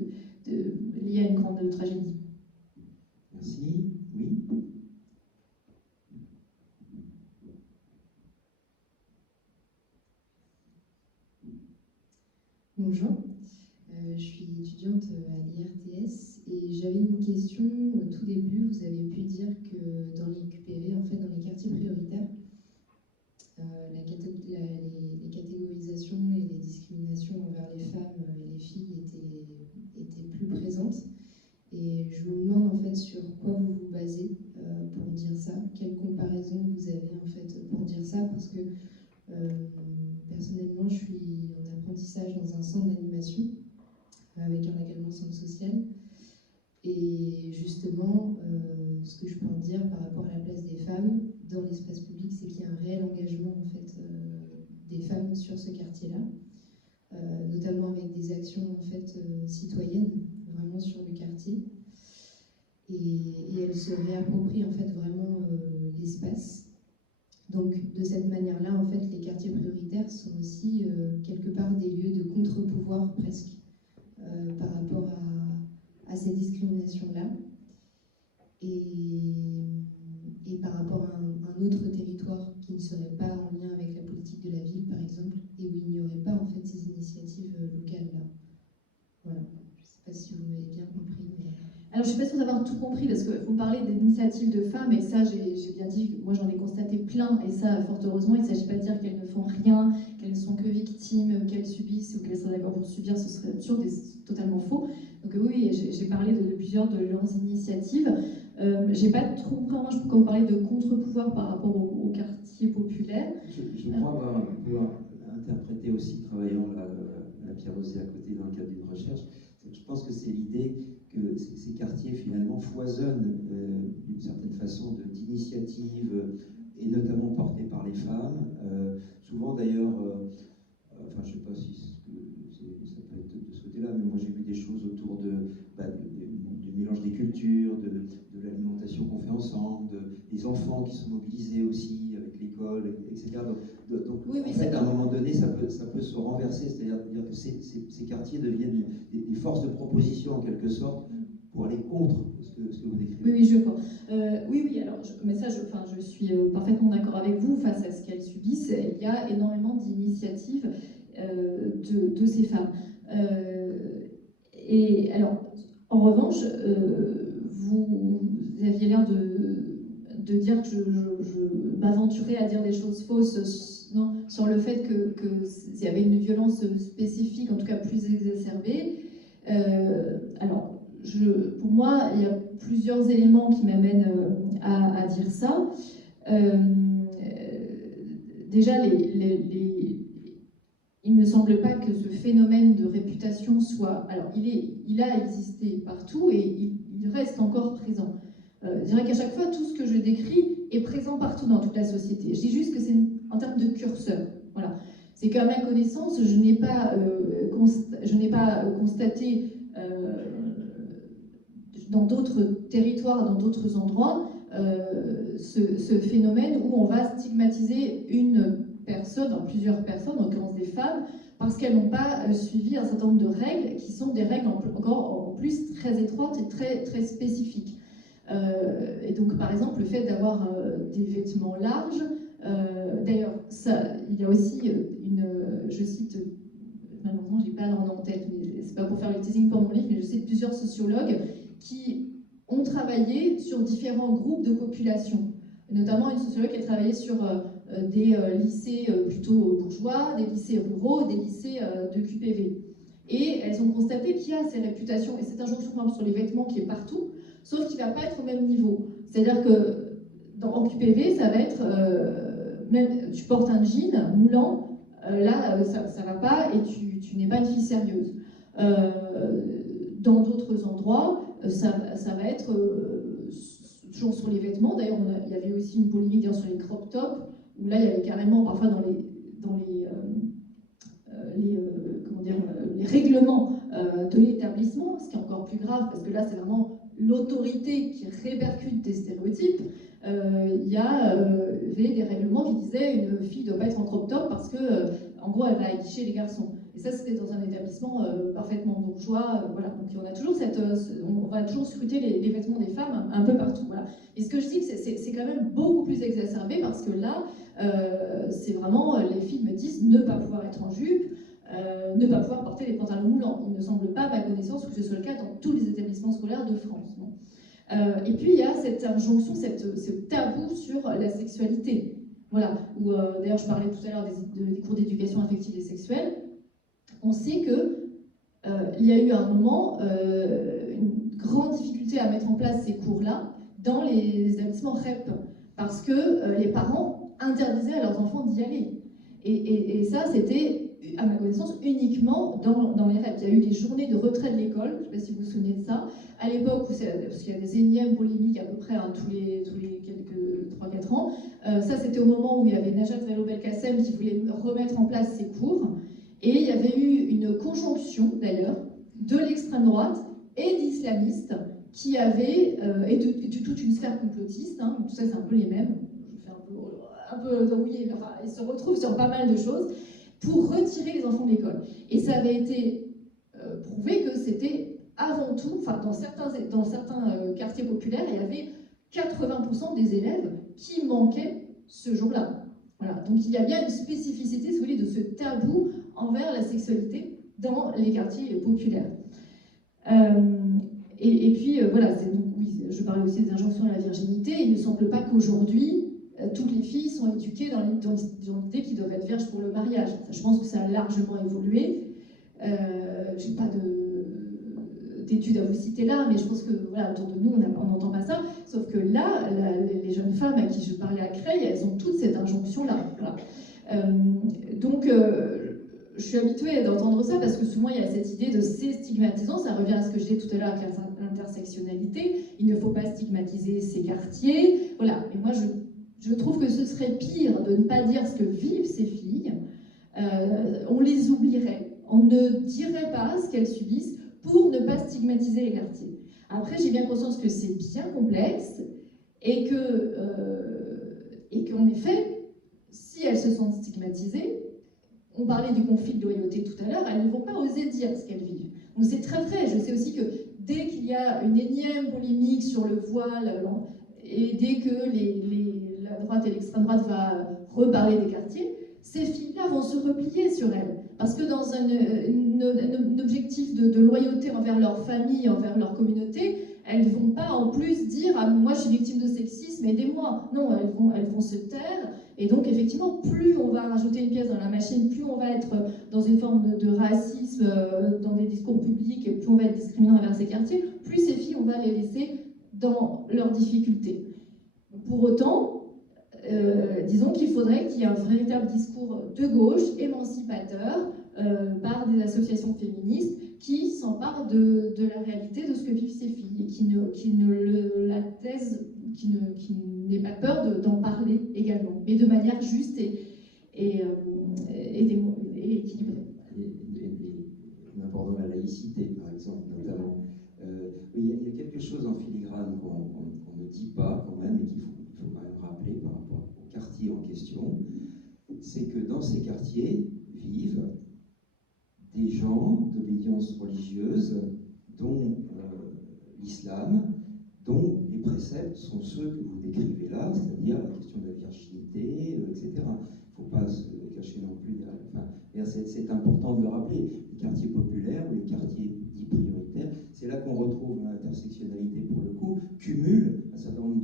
et lié à une grande tragédie. Merci. Oui. Bonjour. Je suis étudiante à l'IRTS et j'avais une question au tout début. Vous avez pu dire que dans les QPV, en fait, dans les quartiers prioritaires, les catégorisations et les discriminations envers les femmes et les filles étaient plus présentes. Et je me demande en fait sur quoi vous vous basez pour dire ça. Quelle comparaison vous avez en fait pour dire ça, parce que personnellement, je suis en apprentissage dans un centre d'animation avec un agrément centre social. Et justement, ce que je peux en dire par rapport à la place des femmes dans l'espace public, c'est qu'il y a un réel engagement en fait, des femmes sur ce quartier-là, notamment avec des actions en fait, citoyennes, vraiment sur le quartier. Et elles se réapproprient en fait, vraiment l'espace. Donc de cette manière-là, en fait, les quartiers prioritaires sont aussi quelque part des lieux de contre-pouvoir presque par rapport à à ces discriminations-là. Et par rapport à un autre territoire qui ne serait pas en lien avec la politique de la ville, par exemple, et où il n'y aurait pas en fait ces initiatives locales-là. Voilà. Je ne sais pas si vous m'avez bien compris. Mais... Alors, je ne suis pas sûre d'avoir tout compris, parce que vous parlez d'initiatives de femmes, et ça, j'ai bien dit, moi j'en ai constaté plein, et ça, fort heureusement, il ne s'agit pas de dire qu'elles ne font rien, qu'elles ne sont que victimes, qu'elles subissent, ou qu'elles seraient d'accord pour subir, ce serait absurde et totalement faux. Donc oui, j'ai parlé de plusieurs de leurs initiatives. J'ai pas trop compris, je crois que vous parlez de contre-pouvoir par rapport au quartier populaire. Je crois pouvoir interpréter aussi, travaillant la Pierre Rosé à côté dans le cadre d'une recherche, je pense que c'est l'idée que ces quartiers finalement foisonnent d'une certaine façon d'initiatives, et notamment portées par les femmes. Souvent d'ailleurs, enfin je ne sais pas si ça peut être de ce côté-là, mais moi j'ai vu des choses autour du mélange des cultures, de l'alimentation qu'on fait ensemble, des enfants qui sont mobilisés aussi avec l'école, etc. Donc oui, en fait, à un moment donné, ça peut se renverser, c'est-à-dire que ces quartiers deviennent des forces de proposition en quelque sorte pour aller contre ce que vous décrivez. Oui, je vois. Oui, alors, je suis parfaitement d'accord avec vous face à ce qu'elles subissent. Il y a énormément d'initiatives de ces femmes. Et alors, en revanche, vous aviez l'air de dire que je m'aventurais à dire des choses fausses sur le fait qu'il y avait une violence spécifique, en tout cas plus exacerbée. Alors, pour moi, il y a plusieurs éléments qui m'amènent à dire ça. Déjà, il ne me semble pas que ce phénomène de réputation soit... Alors, il a existé partout et il reste encore présent. Je dirais qu'à chaque fois, tout ce que je décris est présent partout dans toute la société. Je dis juste que c'est en termes de curseur. Voilà. C'est qu'à ma connaissance, je n'ai pas constaté dans d'autres territoires, dans d'autres endroits, ce phénomène où on va stigmatiser une personne, plusieurs personnes, en l'occurrence des femmes, parce qu'elles n'ont pas suivi un certain nombre de règles qui sont des règles encore en plus très étroites et très, très spécifiques. Et donc, par exemple, le fait d'avoir des vêtements larges, d'ailleurs, il y a aussi je cite, malheureusement, je n'ai pas leur nom en tête, mais c'est pas pour faire le teasing pour mon livre, mais je cite plusieurs sociologues qui ont travaillé sur différents groupes de population. Notamment une sociologue qui a travaillé sur des lycées plutôt bourgeois, des lycées ruraux, des lycées de QPV. Et elles ont constaté qu'il y a ces réputations et cette injonction sur les vêtements qui est partout, sauf qu'il ne va pas être au même niveau. C'est-à-dire que en QPV, ça va être, même tu portes un jean moulant, là ça ne va pas et tu n'es pas une fille sérieuse. Dans d'autres endroits, ça va être toujours sur les vêtements. D'ailleurs, il y avait aussi une polémique sur les crop tops, où là, il y avait carrément, parfois, dans les règlements de l'établissement, ce qui est encore plus grave, parce que là, c'est vraiment l'autorité qui répercute des stéréotypes. Il y avait des règlements qui disaient une fille ne doit pas être en crop top parce que, en gros, elle va aguicher les garçons. Et ça, c'était dans un établissement parfaitement bourgeois. Voilà. Donc, on va toujours scruter les vêtements des femmes un peu partout. Voilà. Et ce que je dis, c'est quand même beaucoup plus exacerbé parce que là, c'est vraiment, les filles me disent ne pas pouvoir être en jupe, ne pas pouvoir porter des pantalons moulants. Il ne semble pas, à ma connaissance, que ce soit le cas dans tous les établissements scolaires de France. Non. Et puis, il y a cette injonction, ce tabou sur la sexualité. Voilà. D'ailleurs, je parlais tout à l'heure des cours d'éducation affective et sexuelle. On sait qu'il y a eu à un moment une grande difficulté à mettre en place ces cours-là dans les établissements REP, parce que les parents interdisaient à leurs enfants d'y aller. Et ça, c'était, à ma connaissance, uniquement dans les REP. Il y a eu des journées de retrait de l'école, je ne sais pas si vous vous souvenez de ça, à l'époque, parce qu'il y a des énièmes polémiques à peu près tous les quelques 3-4 ans. Ça, c'était au moment où il y avait Najat Vallaud-Belkacem qui voulait remettre en place ces cours. Et il y avait eu une conjonction, d'ailleurs, de l'extrême droite et d'islamistes qui avaient, et de toute une sphère complotiste, hein, tout ça c'est un peu les mêmes, je fais un peu rouillé, mais enfin, ils se retrouvent sur pas mal de choses, pour retirer les enfants de l'école. Et ça avait été prouvé que c'était avant tout, enfin dans certains quartiers populaires, il y avait 80% des élèves qui manquaient ce jour-là. Voilà. Donc il y a bien une spécificité, si vous voulez, de ce tabou envers la sexualité dans les quartiers populaires. Et puis voilà, donc, oui, je parlais aussi des injonctions à la virginité. Il ne semble pas qu'aujourd'hui toutes les filles sont éduquées dans l'idée qu'ils doivent être vierges pour le mariage. Ça, je pense que ça a largement évolué. Je n'ai pas d'études à vous citer là, mais je pense que voilà, autour de nous, on n'entend pas ça. Sauf que là, les jeunes femmes à qui je parlais à Creil, elles ont toute cette injonction-là. Voilà. Donc, je suis habituée d'entendre ça parce que souvent, il y a cette idée de c'est stigmatisant. Ça revient à ce que je disais tout à l'heure avec l'intersectionnalité. Il ne faut pas stigmatiser ces quartiers. Voilà. Et moi, je trouve que ce serait pire de ne pas dire ce que vivent ces filles. On les oublierait. On ne dirait pas ce qu'elles subissent pour ne pas stigmatiser les quartiers. Après, j'ai bien conscience que c'est bien complexe et qu'en effet, si elles se sentent stigmatisées, on parlait du conflit de loyauté tout à l'heure, elles ne vont pas oser dire ce qu'elles vivent. Donc c'est très vrai. Je sais aussi que dès qu'il y a une énième polémique sur le voile et dès que la droite et l'extrême droite va reparler des quartiers, ces filles-là vont se replier sur elles. Parce que dans un objectif de loyauté envers leur famille, envers leur communauté, elles ne vont pas en plus dire ah, « moi je suis victime de sexisme, aidez-moi ». Non, elles vont se taire. Et donc effectivement, plus on va rajouter une pièce dans la machine, plus on va être dans une forme de racisme dans des discours publics, et plus on va être discriminant envers ces quartiers, plus ces filles, on va les laisser dans leurs difficultés. Pour autant, disons qu'il faudrait qu'il y ait un véritable discours de gauche, émancipateur, par des associations féministes qui s'emparent de la réalité de ce que vivent ces filles et qui n'aient pas peur d'en parler également, mais de manière juste et équilibrée. En abordant la laïcité, par exemple, notamment. Il y a quelque chose en filigrane qu'on ne dit pas quand même, et qu'il faut quand même rappeler par rapport au quartier en question, c'est que dans ces quartiers vivent des gens d'obédience religieuse dont l'islam, dont les préceptes sont ceux que vous décrivez là, c'est-à-dire la question de la virginité, etc. Il ne faut pas se cacher non plus derrière. Enfin, c'est important de le rappeler. Les quartiers populaires ou les quartiers dits prioritaires, c'est là qu'on retrouve l'intersectionnalité pour le coup, cumule un certain nombre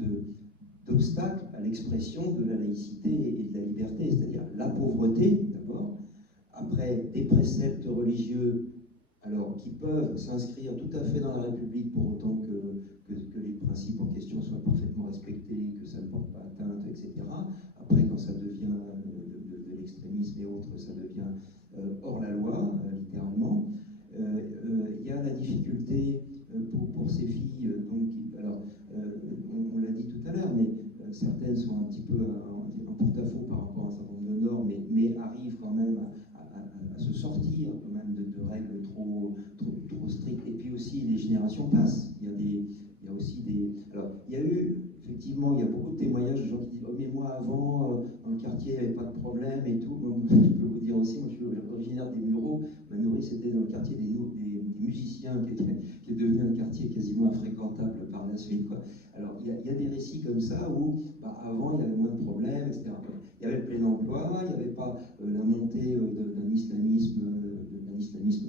d'obstacles à l'expression de la laïcité et de la liberté, c'est-à-dire la pauvreté d'abord, après des préceptes religieux alors, qui peuvent s'inscrire tout à fait dans la République pour autant que les principes en question soient parfaitement respectés, que ça ne porte pas atteinte, etc. Après, quand ça devient de l'extrémisme et autres, ça devient hors la loi, littéralement. Il y a la difficulté pour ces filles, alors, on l'a dit tout à l'heure, mais certaines sont un petit peu en porte-à-faux par rapport à un certain nombre de normes, mais arrivent quand même à se sortir quand même de règles trop strictes. Et puis aussi, les générations passent. Il y a aussi des... Alors, il y a eu, effectivement, il y a beaucoup de témoignages de gens qui disent « Oh, mais moi, avant, dans le quartier, il n'y avait pas de problème et tout. » Bon, je peux vous dire aussi, moi, je suis originaire des Mureaux. Ma nourrice était dans le quartier des musiciens, qui est devenu un quartier quasiment infréquentable par la suite, quoi. Alors, il y a des récits comme ça où, avant, il y avait moins de problèmes, etc. Il y avait le plein emploi, il n'y avait pas la montée d'un islamisme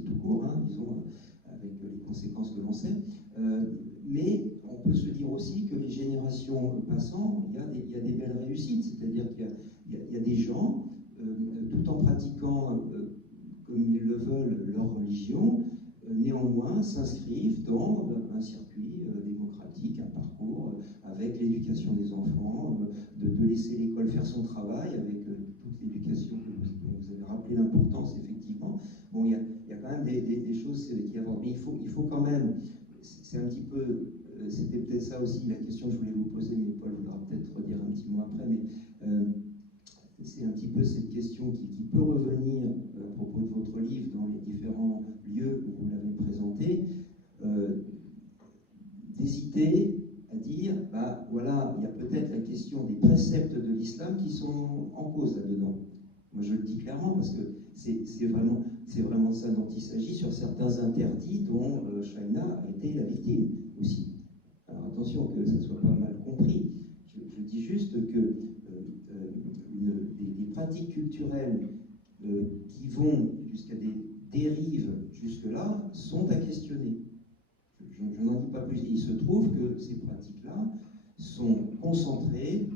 tout court, hein, disons, avec les conséquences que l'on sait. Mais on peut se dire aussi que les générations passant, il y a des belles réussites, c'est-à-dire qu'il y a des gens, tout en pratiquant comme ils le veulent leur religion, néanmoins s'inscrivent dans un circuit démocratique, un parcours avec l'éducation des enfants, de laisser l'école faire son travail avec toute l'éducation dont vous avez rappelé l'importance, effectivement. Bon, il y a quand même des choses qui avancent, mais il faut quand même, c'est un petit peu, c'était peut-être ça aussi la question que je voulais vous poser, mais Paul voudra peut-être redire un petit mot après, mais c'est un petit peu cette question qui peut revenir à propos de votre livre dans les différents lieux où vous l'avez présenté, d'hésiter à dire, voilà, il y a peut-être la question des préceptes de l'islam qui sont en cause là-dedans. Moi, je le dis clairement parce que c'est vraiment, c'est vraiment de ça dont il s'agit, sur certains interdits dont Shaina a été la victime aussi. Alors attention que ça ne soit pas mal compris. Je dis juste que des pratiques culturelles qui vont jusqu'à des dérives jusque-là sont à questionner. Je n'en dis pas plus. Il se trouve que ces pratiques-là sont concentrées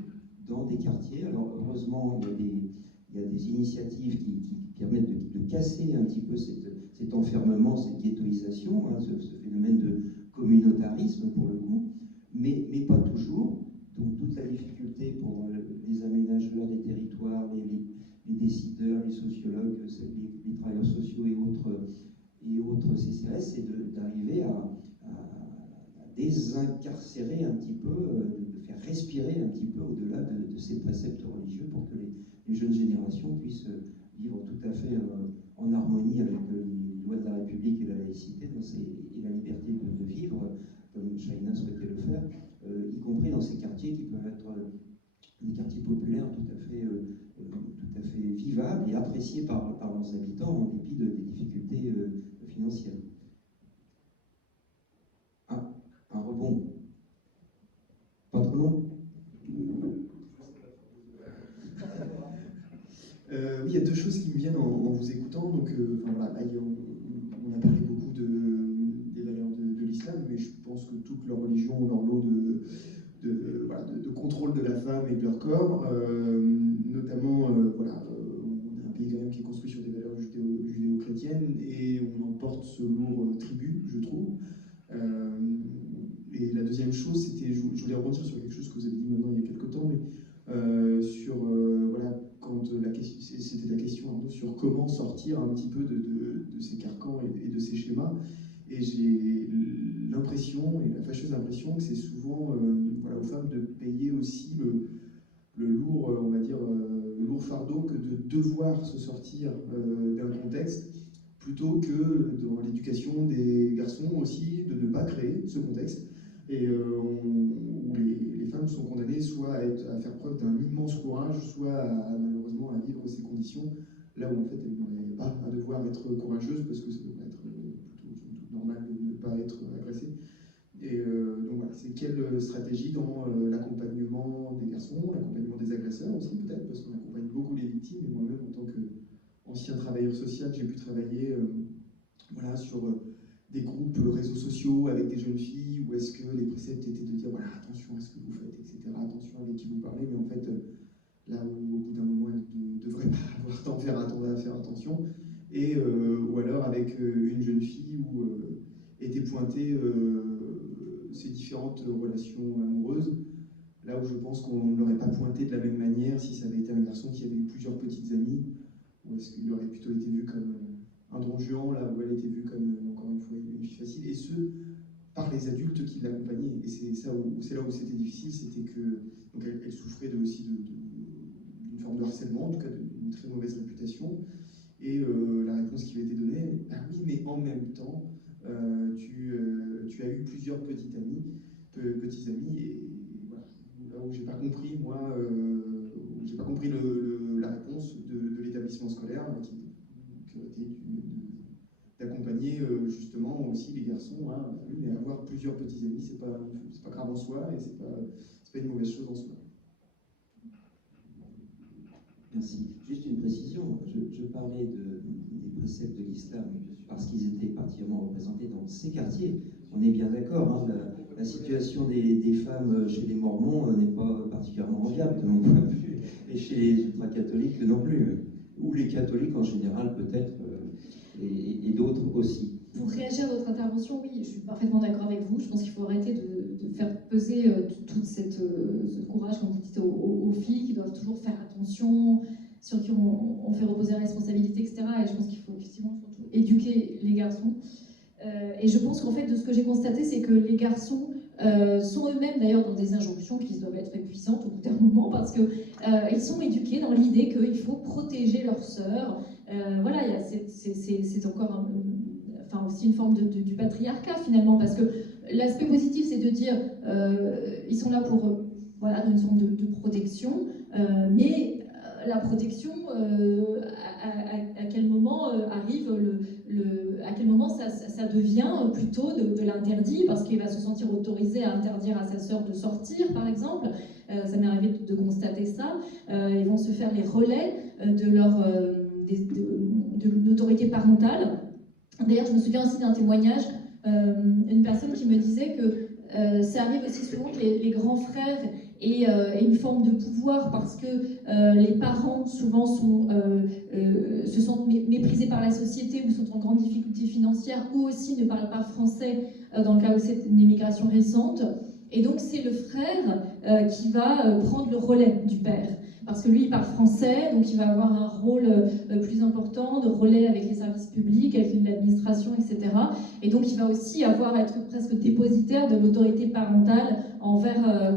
dans des quartiers. Alors heureusement, il y a des initiatives qui permettent de casser un petit peu cet enfermement, cette ghettoisation, hein, ce phénomène de communautarisme pour le coup, mais pas toujours. Donc toute la difficulté pour les aménageurs des territoires, les décideurs, les sociologues, les travailleurs sociaux et autres CCAS, c'est d'arriver à désincarcérer un petit peu, de faire respirer un petit peu au-delà de ces préceptes religieux pour que les jeunes générations puissent vivre tout à fait en harmonie avec les lois de la République et la laïcité et la liberté de vivre, comme Shaina souhaitait le faire, y compris dans ces quartiers qui peuvent être des quartiers populaires tout à fait vivables et appréciés par leurs habitants en dépit des difficultés financières. Ah, un rebond. Pas trop long. Oui, il y a deux choses qui me viennent en vous écoutant. Donc, voilà, là, on a parlé beaucoup des valeurs de l'islam, mais je pense que toutes leurs religions ont leur lot de contrôle de la femme et de leur corps. Notamment, on a un pays quand même qui est construit sur des valeurs judéo-chrétiennes et on en porte ce lourd tribut, je trouve. Et la deuxième chose, c'était, je voulais rebondir sur quelque chose que vous avez dit maintenant il y a quelques temps, mais quand c'était la question Arnaud, sur comment sortir un petit peu de ces carcans et de ces schémas. Et j'ai l'impression, et la fâcheuse impression, que c'est souvent aux femmes de payer aussi le lourd, on va dire, le lourd fardeau que de devoir se sortir d'un contexte, plutôt que dans l'éducation des garçons aussi, de ne pas créer ce contexte, et où les femmes sont condamnées soit à faire preuve d'un immense courage, soit malheureusement à vivre ces conditions, là où en fait elles n'auraient pas à devoir être courageuses, parce que ça devrait être plutôt normal de ne pas être agressée. Et donc voilà, c'est quelle stratégie dans l'accompagnement des garçons, l'accompagnement des agresseurs aussi peut-être, parce qu'on accompagne beaucoup les victimes, et moi-même en tant qu'ancien travailleur social, j'ai pu travailler sur des groupes réseaux sociaux avec des jeunes filles, où est-ce que les préceptes étaient de dire voilà, attention à ce que vous faites, etc., attention avec qui vous parlez, mais en fait là où au bout d'un moment elles ne devraient pas avoir tant à faire attention, et ou alors avec une jeune fille où étaient pointées ces différentes relations amoureuses, là où je pense qu'on ne l'aurait pas pointé de la même manière si ça avait été un garçon qui avait eu plusieurs petites amies, ou est-ce qu'il aurait plutôt été vu comme un Don Juan, là où elle était vue comme, encore une fois, une fille facile, et ce, par les adultes qui l'accompagnaient. Et c'est là où c'était difficile, c'était que donc elle souffrait aussi d'une forme de harcèlement, en tout cas d'une très mauvaise réputation, et la réponse qui lui a été donnée, ah oui, mais en même temps, tu as eu plusieurs petits amis, et voilà, là où j'ai pas compris, moi, j'ai pas compris la réponse de l'établissement scolaire, qui aurait été d'accompagner justement aussi les garçons à oui, mais avoir plusieurs petits amis, c'est pas grave en soi, et c'est pas une mauvaise chose en soi. Merci. Juste une précision, je parlais des préceptes de l'islam parce qu'ils étaient particulièrement représentés dans ces quartiers. On est bien d'accord, hein, la situation des femmes chez les Mormons n'est pas particulièrement enviable de mon point de vue, et chez les ultra-catholiques non plus, ou les catholiques en général peut-être, et d'autres aussi. Pour réagir à votre intervention, oui, je suis parfaitement d'accord avec vous. Je pense qu'il faut arrêter de faire peser tout ce courage, comme vous dites, aux filles qui doivent toujours faire attention, sur qui on fait reposer la responsabilité, etc. Et je pense qu'il faut effectivement surtout éduquer les garçons. Et je pense qu'en fait, de ce que j'ai constaté, c'est que les garçons sont eux-mêmes d'ailleurs dans des injonctions qui doivent être épuisantes au bout d'un moment, parce qu'ils sont éduqués dans l'idée qu'il faut protéger leurs sœurs. Voilà, c'est encore aussi une forme du patriarcat finalement, parce que l'aspect positif, c'est de dire ils sont là pour donner une forme de protection, mais la protection, à quel moment arrive à quel moment ça devient plutôt de l'interdit, parce qu'il va se sentir autorisé à interdire à sa sœur de sortir, par exemple. Ça m'est arrivé de constater ça. Ils vont se faire les relais de l'autorité parentale. D'ailleurs, je me souviens aussi d'un témoignage, une personne qui me disait que ça arrive aussi souvent que les grands frères aient une forme de pouvoir, parce que les parents souvent se sentent méprisés par la société, ou sont en grande difficulté financière, ou aussi ne parlent pas français dans le cas où c'est une immigration récente. Et donc c'est le frère qui va prendre le relais du père, parce que lui il parle français, donc il va avoir un rôle plus important de relais avec les services publics, avec l'administration, etc. Et donc il va aussi être presque dépositaire de l'autorité parentale envers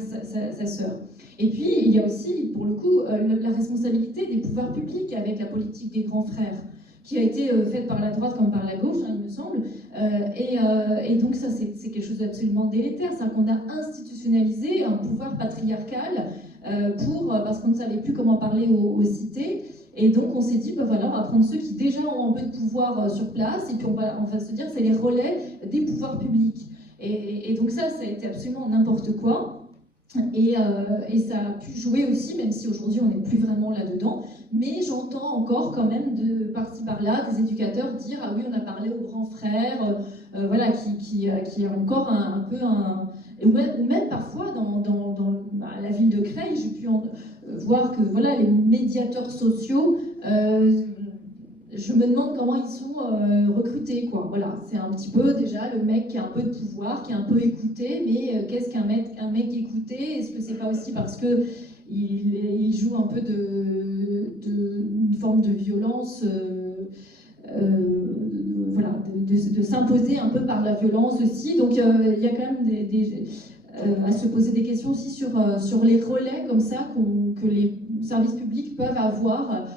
sa sœur. Et puis il y a aussi, pour le coup, la responsabilité des pouvoirs publics avec la politique des grands frères, qui a été faite par la droite comme par la gauche, il me semble. Et donc ça, c'est quelque chose d'absolument délétère, c'est qu'on a institutionnalisé un pouvoir patriarcal parce qu'on ne savait plus comment parler aux cités. Et donc on s'est dit, voilà, on va prendre ceux qui déjà ont un peu de pouvoir sur place, et puis on va se dire, c'est les relais des pouvoirs publics. Et donc ça a été absolument n'importe quoi. Et ça a pu jouer aussi, même si aujourd'hui on n'est plus vraiment là-dedans, mais j'entends encore quand même de par-ci par-là des éducateurs dire « Ah oui, on a parlé aux grands frères voilà, qui est encore un peu un... » Ou même parfois dans la ville de Creil, j'ai pu voir que voilà, les médiateurs sociaux, je me demande comment ils sont recrutés, quoi. Voilà, c'est un petit peu déjà le mec qui a un peu de pouvoir, qui est un peu écouté, mais qu'est-ce qu'un mec écouté? Est-ce que c'est pas aussi parce que il joue un peu une forme de violence, voilà, de s'imposer un peu par la violence aussi. Donc il y a quand même à se poser des questions aussi sur les relais comme ça que les services publics peuvent avoir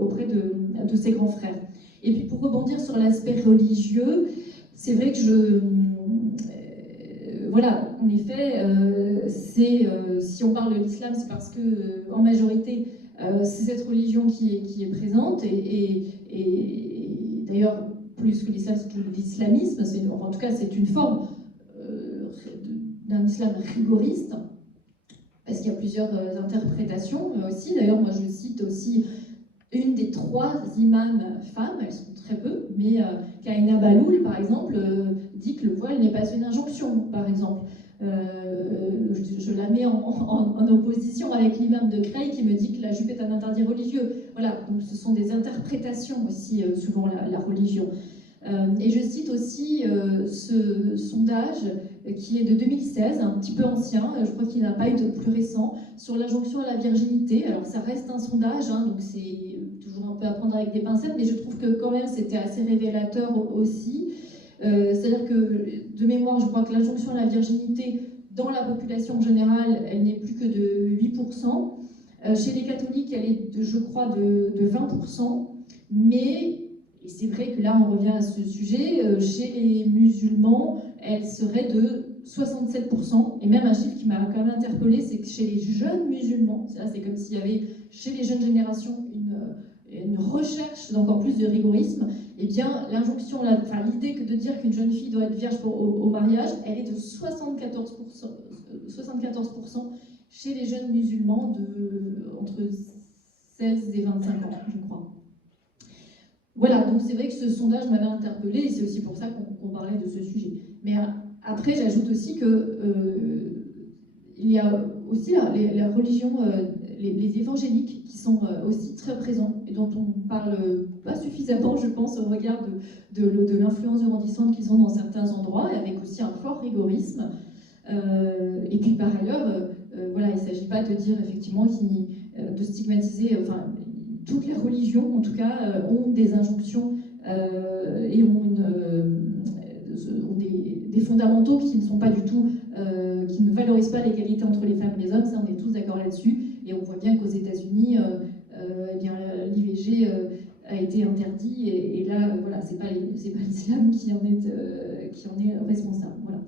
auprès de ses grands frères. Et puis pour rebondir sur l'aspect religieux, c'est vrai que voilà, en effet, si on parle de l'islam, c'est parce que en majorité, c'est cette religion qui est présente, et d'ailleurs, plus que l'islam, c'est l'islamisme, en tout cas, c'est une forme d'un islam rigoriste, parce qu'il y a plusieurs interprétations aussi. D'ailleurs, moi, je cite aussi une des 3 imams femmes, elles sont très peu, mais Kaina Baloul, par exemple, dit que le voile n'est pas une injonction, par exemple. Je la mets en opposition avec l'imam de Creil qui me dit que la jupe est un interdit religieux. Voilà, donc ce sont des interprétations aussi, souvent, la religion. Et je cite aussi ce sondage qui est de 2016, un petit peu ancien, je crois qu'il n'a pas eu de plus récent, sur l'injonction à la virginité. Alors ça reste un sondage, donc c'est toujours un peu à prendre avec des pincettes, mais je trouve que quand même c'était assez révélateur aussi. C'est-à-dire que, de mémoire, je crois que l'injonction à la virginité, dans la population générale, elle n'est plus que de 8%. Chez les catholiques, elle est, je crois, de 20%. Mais, et c'est vrai que là, on revient à ce sujet, chez les musulmans, elle serait de 67%. Et même un chiffre qui m'a quand même interpellée, c'est que chez les jeunes musulmans, c'est comme s'il y avait, chez les jeunes générations, une recherche d'encore plus de rigorisme. Eh bien, l'injonction, enfin, l'idée que de dire qu'une jeune fille doit être vierge au mariage, elle est de 74% chez les jeunes musulmans entre 16 et 25 ans, je crois. Voilà, donc c'est vrai que ce sondage m'avait interpellée, et c'est aussi pour ça qu'on parlait de ce sujet. Mais après, j'ajoute aussi que il y a aussi la religion, les évangéliques qui sont aussi très présents et dont on ne parle pas suffisamment, je pense, au regard de l'influence grandissante qu'ils ont dans certains endroits, et avec aussi un fort rigorisme. Et puis par ailleurs, voilà, il ne s'agit pas de dire effectivement de stigmatiser, enfin, toutes les religions en tout cas ont des injonctions et ont des fondamentaux qui ne sont pas du tout, qui ne valorisent pas l'égalité entre les femmes et les hommes. Ça, on est tous d'accord là-dessus, et on voit bien qu'aux États-Unis, l'IVG a été interdit, et là, voilà, c'est pas l'islam qui en est responsable. Voilà.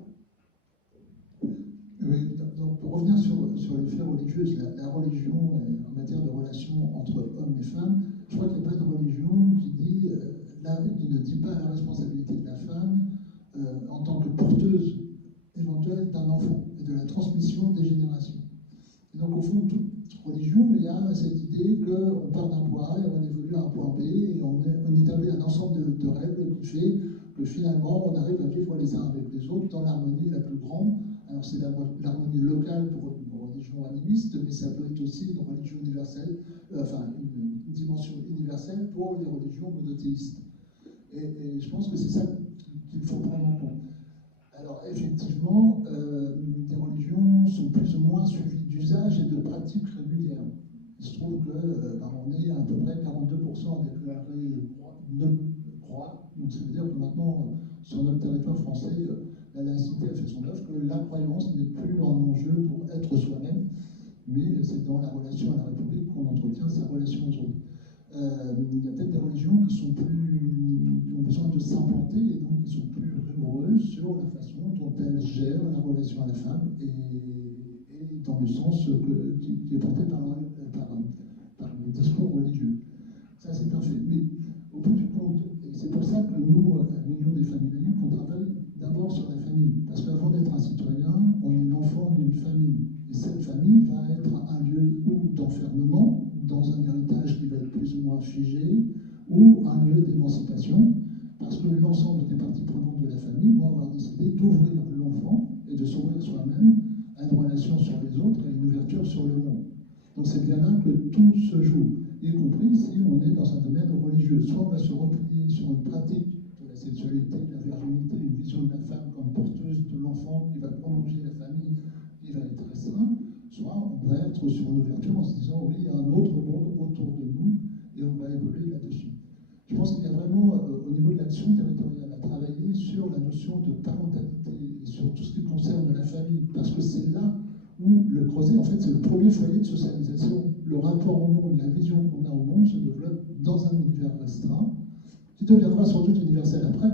Oui, donc pour revenir sur le fait religieux, la religion, en matière de qu'au fond, toute religion, il y a cette idée qu'on part d'un point A et on évolue à un point B, et on établit un ensemble de règles qui fait que finalement, on arrive à vivre les uns avec les autres dans l'harmonie la plus grande. Alors c'est l'harmonie locale pour une religion animiste, mais ça peut être aussi une religion universelle, une dimension universelle pour les religions monothéistes. Et je pense que c'est ça qu'il faut prendre en compte. Alors effectivement, des religions sont plus ou moins suivies d'usages et de pratiques régulières. Il se trouve qu'on est à peu près 42% à déclarer croix. Donc ça veut dire que maintenant, sur notre territoire français, la laïcité a fait son œuvre, que la croyance n'est plus un enjeu pour être soi-même, mais c'est dans la relation à la République qu'on entretient sa relation aux autres. Il y a peut-être des religions qui ont besoin de s'implanter et donc qui sont plus rigoureuses sur la façon dont elles gèrent la relation à la femme et dans le sens qui est porté par le discours religieux. Ça, c'est un fait. Mais au bout du compte, et c'est pour ça que nous, à l'Union des familles laïques, on travaille d'abord sur la famille. Parce qu'avant d'être un citoyen, on est l'enfant d'une famille. Et cette famille va être un lieu d'enfermement, dans un héritage qui va être plus ou moins figé, ou un lieu d'émancipation, parce que l'ensemble des parties prenantes de la famille vont avoir décidé d'ouvrir l'enfant et de s'ouvrir soi-même à une relation sur les autres et une ouverture sur le monde. Donc c'est bien là que tout se joue, y compris si on est dans un domaine religieux. Soit on va se replier sur une pratique de la sexualité, de la virginité, une vision de la femme comme porteuse de l'enfant qui va prolonger la famille, qui va être restreint, soit on va être sur une ouverture en se disant oui, il y a un autre monde autour de nous et on va évoluer là-dessus. Je pense qu'il y a vraiment, au niveau de l'action territoriale, à travailler sur la notion de parentalité et sur tout ce qui concerne la famille, parce que c'est là où le creuset, en fait, c'est le premier foyer de socialisation. Le rapport au monde, la vision qu'on a au monde se développe dans un univers restreint, qui deviendra sans doute universel après,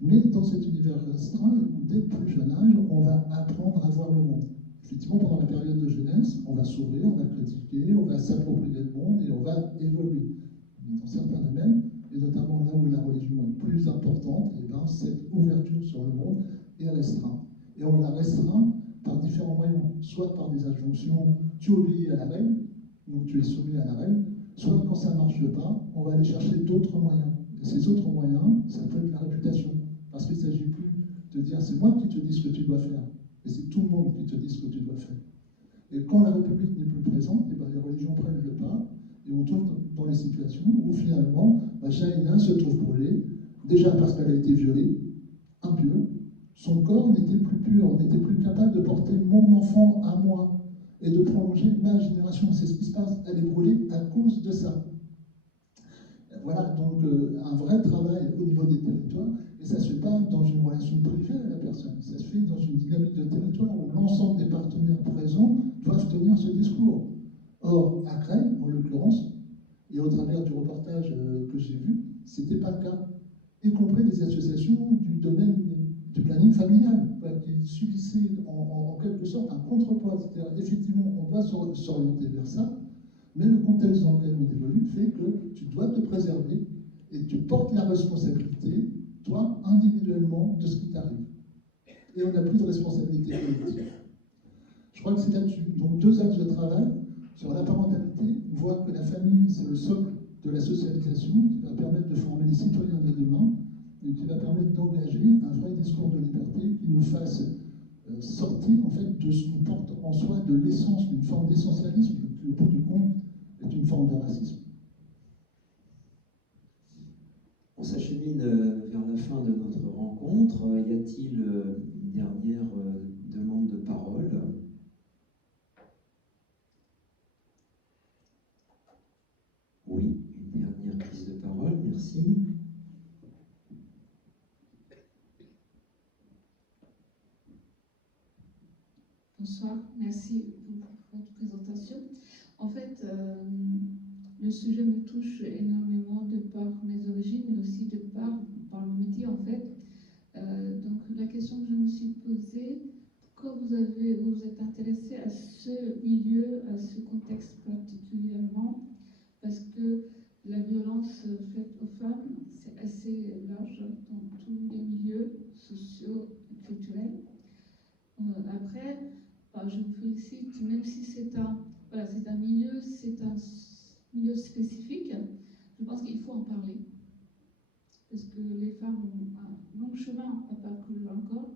mais dans cet univers restreint, où dès le plus jeune âge, on va apprendre à voir le monde. Effectivement, pendant la période de jeunesse, on va s'ouvrir, on va critiquer, on va s'approprier le monde et on va évoluer. Mais dans certains domaines, et notamment là où la religion est plus importante, et ben, cette ouverture sur le monde est restreinte. Et on la restreint par différents moyens, soit par des injonctions, tu obéis à la règle, donc tu es soumis à la règle, soit quand ça ne marche pas, on va aller chercher d'autres moyens. Et ces autres moyens, ça peut être la réputation, parce qu'il ne s'agit plus de dire c'est moi qui te dis ce que tu dois faire, mais c'est tout le monde qui te dit ce que tu dois faire. Et quand la République n'est plus présente, et ben les religions prennent le pas, et on tombe dans les situations où finalement, Shaina se trouve brûlée, déjà parce qu'elle a été violée, impure, son corps n'était plus pur, n'était plus capable de porter mon enfant à moi et de prolonger ma génération. C'est ce qui se passe, elle est brûlée à cause de ça. Voilà, donc un vrai travail au niveau des territoires, et ça ne se fait pas dans une relation privée à la personne, ça se fait dans une dynamique de territoire où l'ensemble des partenaires présents doivent tenir ce discours. Or, à Creil, en l'occurrence, et au travers du reportage que j'ai vu, ce n'était pas le cas, y compris des associations du domaine du planning familial, qui subissaient en quelque sorte un contrepoids. C'est-à-dire, effectivement, on doit s'orienter vers ça, mais le contexte dans lequel on évolue fait que tu dois te préserver et tu portes la responsabilité, toi, individuellement, de ce qui t'arrive. Et on n'a plus de responsabilité collective. Je crois que c'est là-dessus. Donc 2 axes de travail sur la parentalité. On voit que la famille, c'est le socle de la socialisation qui va permettre de former les citoyens de demain et qui va permettre d'engager un vrai discours de liberté qui nous fasse sortir en fait de ce qu'on porte en soi, de l'essence, d'une forme d'essentialisme qui, au bout du compte, est une forme de racisme. On s'achemine vers la fin de notre rencontre. Y a-t-il une dernière demande de parole ? Oui, une dernière prise de parole, merci. Bonsoir, merci pour votre présentation. En fait, le sujet me touche énormément de par mes origines, mais aussi de par mon métier, en fait. Donc, la question que je me suis posée, quand vous êtes intéressé à ce milieu, à ce contexte particulièrement, parce que la violence faite aux femmes, c'est assez large dans tous les milieux sociaux et culturels. Après, je vous félicite, même si c'est un c'est un milieu spécifique, je pense qu'il faut en parler. Parce que les femmes ont un long chemin à parcourir encore.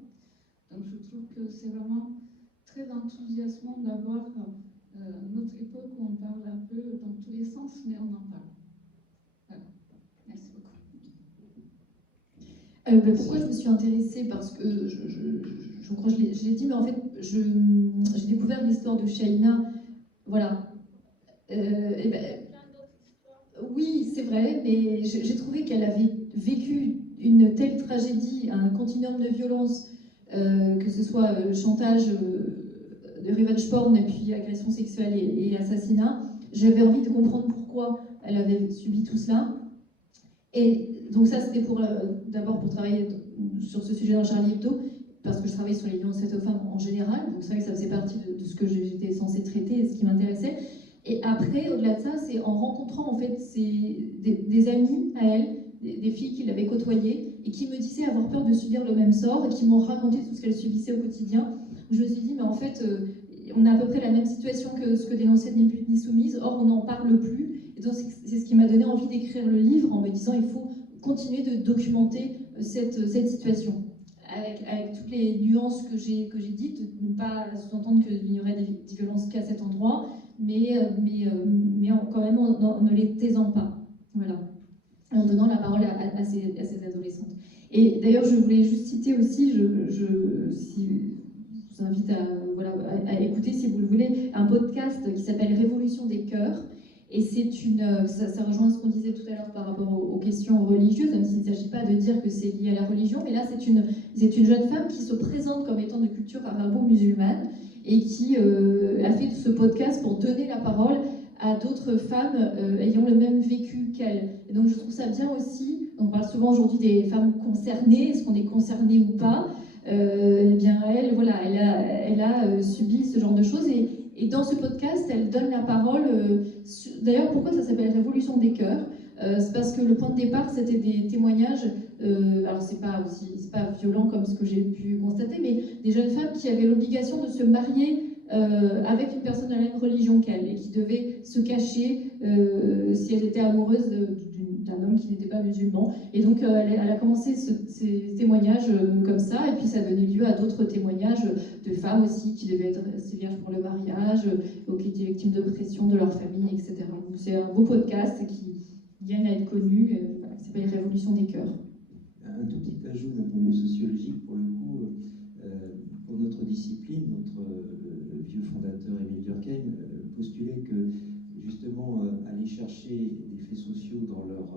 Donc je trouve que c'est vraiment très enthousiasmant d'avoir notre époque où on parle un peu dans tous les sens, mais on en parle. Voilà. Merci beaucoup. Pourquoi je me suis intéressée? Parce que je crois que je l'ai dit, mais en fait, j'ai découvert l'histoire de Shaina. Voilà. Oui, c'est vrai, mais j'ai trouvé qu'elle avait vécu une telle tragédie, un continuum de violence, que ce soit chantage, de revenge porn, et puis agression sexuelle et assassinat. J'avais envie de comprendre pourquoi elle avait subi tout cela. Et donc ça, c'était d'abord pour travailler sur ce sujet dans Charlie Hebdo, parce que je travaille sur les violences faites aux femmes en général, donc c'est vrai que ça faisait partie de ce que j'étais censée traiter et ce qui m'intéressait. Et après, au-delà de ça, c'est en rencontrant en fait des amis à elle, des filles qui l'avaient côtoyée et qui me disaient avoir peur de subir le même sort et qui m'ont raconté tout ce qu'elles subissaient au quotidien. Je me suis dit, mais en fait, on a à peu près la même situation que ce que dénonçait Ni Pute Ni Soumise, or on n'en parle plus. Et donc c'est ce qui m'a donné envie d'écrire le livre en me disant, il faut continuer de documenter cette situation. Avec toutes les nuances que j'ai dites, ne pas sous-entendre qu'il n'y aurait des violences qu'à cet endroit, mais quand même en ne les taisant pas. Voilà. En donnant la parole à ces adolescentes. Et d'ailleurs, je voulais juste citer aussi, je vous invite à écouter, si vous le voulez, un podcast qui s'appelle Révolution des cœurs. Et ça rejoint ce qu'on disait tout à l'heure par rapport aux questions religieuses, même s'il ne s'agit pas de dire que c'est lié à la religion, mais là c'est une jeune femme qui se présente comme étant de culture arabo-musulmane et qui a fait ce podcast pour donner la parole à d'autres femmes ayant le même vécu qu'elle. Et donc je trouve ça bien aussi, on parle souvent aujourd'hui des femmes concernées, est-ce qu'on est concerné ou pas, eh bien elle a subi ce genre de choses et dans ce podcast, elle donne la parole. D'ailleurs, pourquoi ça s'appelle Révolution des cœurs? C'est parce que le point de départ, c'était des témoignages. Alors, c'est pas violent comme ce que j'ai pu constater, mais des jeunes femmes qui avaient l'obligation de se marier avec une personne de la même religion qu'elles et qui devaient se cacher si elles étaient amoureuses d'un homme qui n'était pas musulman. Et donc, elle a commencé ces témoignages comme ça, et puis ça a donné lieu à d'autres témoignages de femmes aussi qui devaient être vierges pour le mariage, ou qui étaient victimes de pression de leur famille, etc. Donc, c'est un beau podcast qui vient à être connu, qui s'appelle Révolution des cœurs. Un tout petit ajout d'un point de vue sociologique, pour le coup, pour notre discipline, notre vieux fondateur Émile Durkheim postulait que justement aller chercher des faits sociaux dans leurs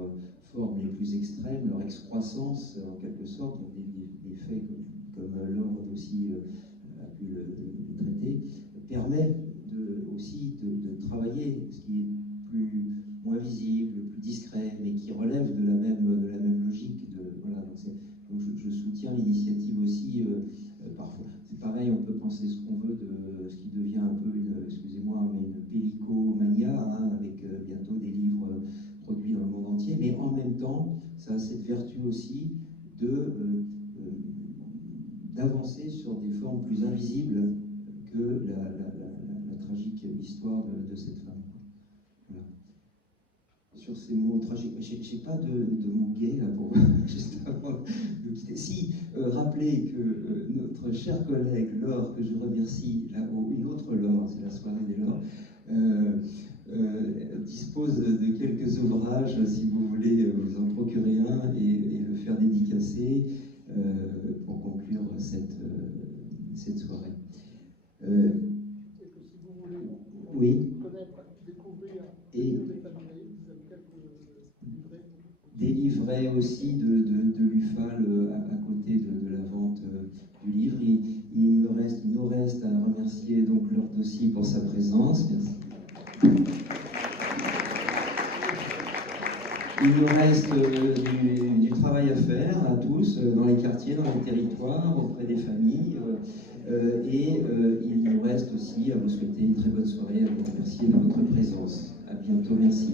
formes les plus extrêmes, leur excroissance en quelque sorte, donc des faits comme Laure aussi a pu le traiter, permet aussi de travailler ce qui est moins visible, plus discret, mais qui relève de la même logique. Donc je soutiens l'initiative aussi. Parfois, c'est pareil, on peut penser ce qu'on veut de ce qui devient un peu une pellicomania, avec bientôt des livres produits dans le monde entier, mais en même temps, ça a cette vertu aussi d'avancer sur des formes plus invisibles que la tragique histoire de cette femme. Voilà. Sur ces mots tragiques, j'ai pas de mots gays là pour juste avant de quitter. Si, rappelez que notre chère collègue Laure, que je remercie, une autre Laure, c'est la soirée des Laure, dispose de quelques ouvrages, si vous voulez vous en procurer un et le faire dédicacer pour conclure cette soirée. Oui. Et des livrets aussi de l'UFAL à côté de la vente du livre. Il nous reste à remercier donc Laure Dossi pour sa présence. Merci. Il nous reste du travail à faire à tous, dans les quartiers, dans les territoires, auprès des familles. Et il nous reste aussi à vous souhaiter une très bonne soirée, à vous remercier de votre présence. À bientôt, merci.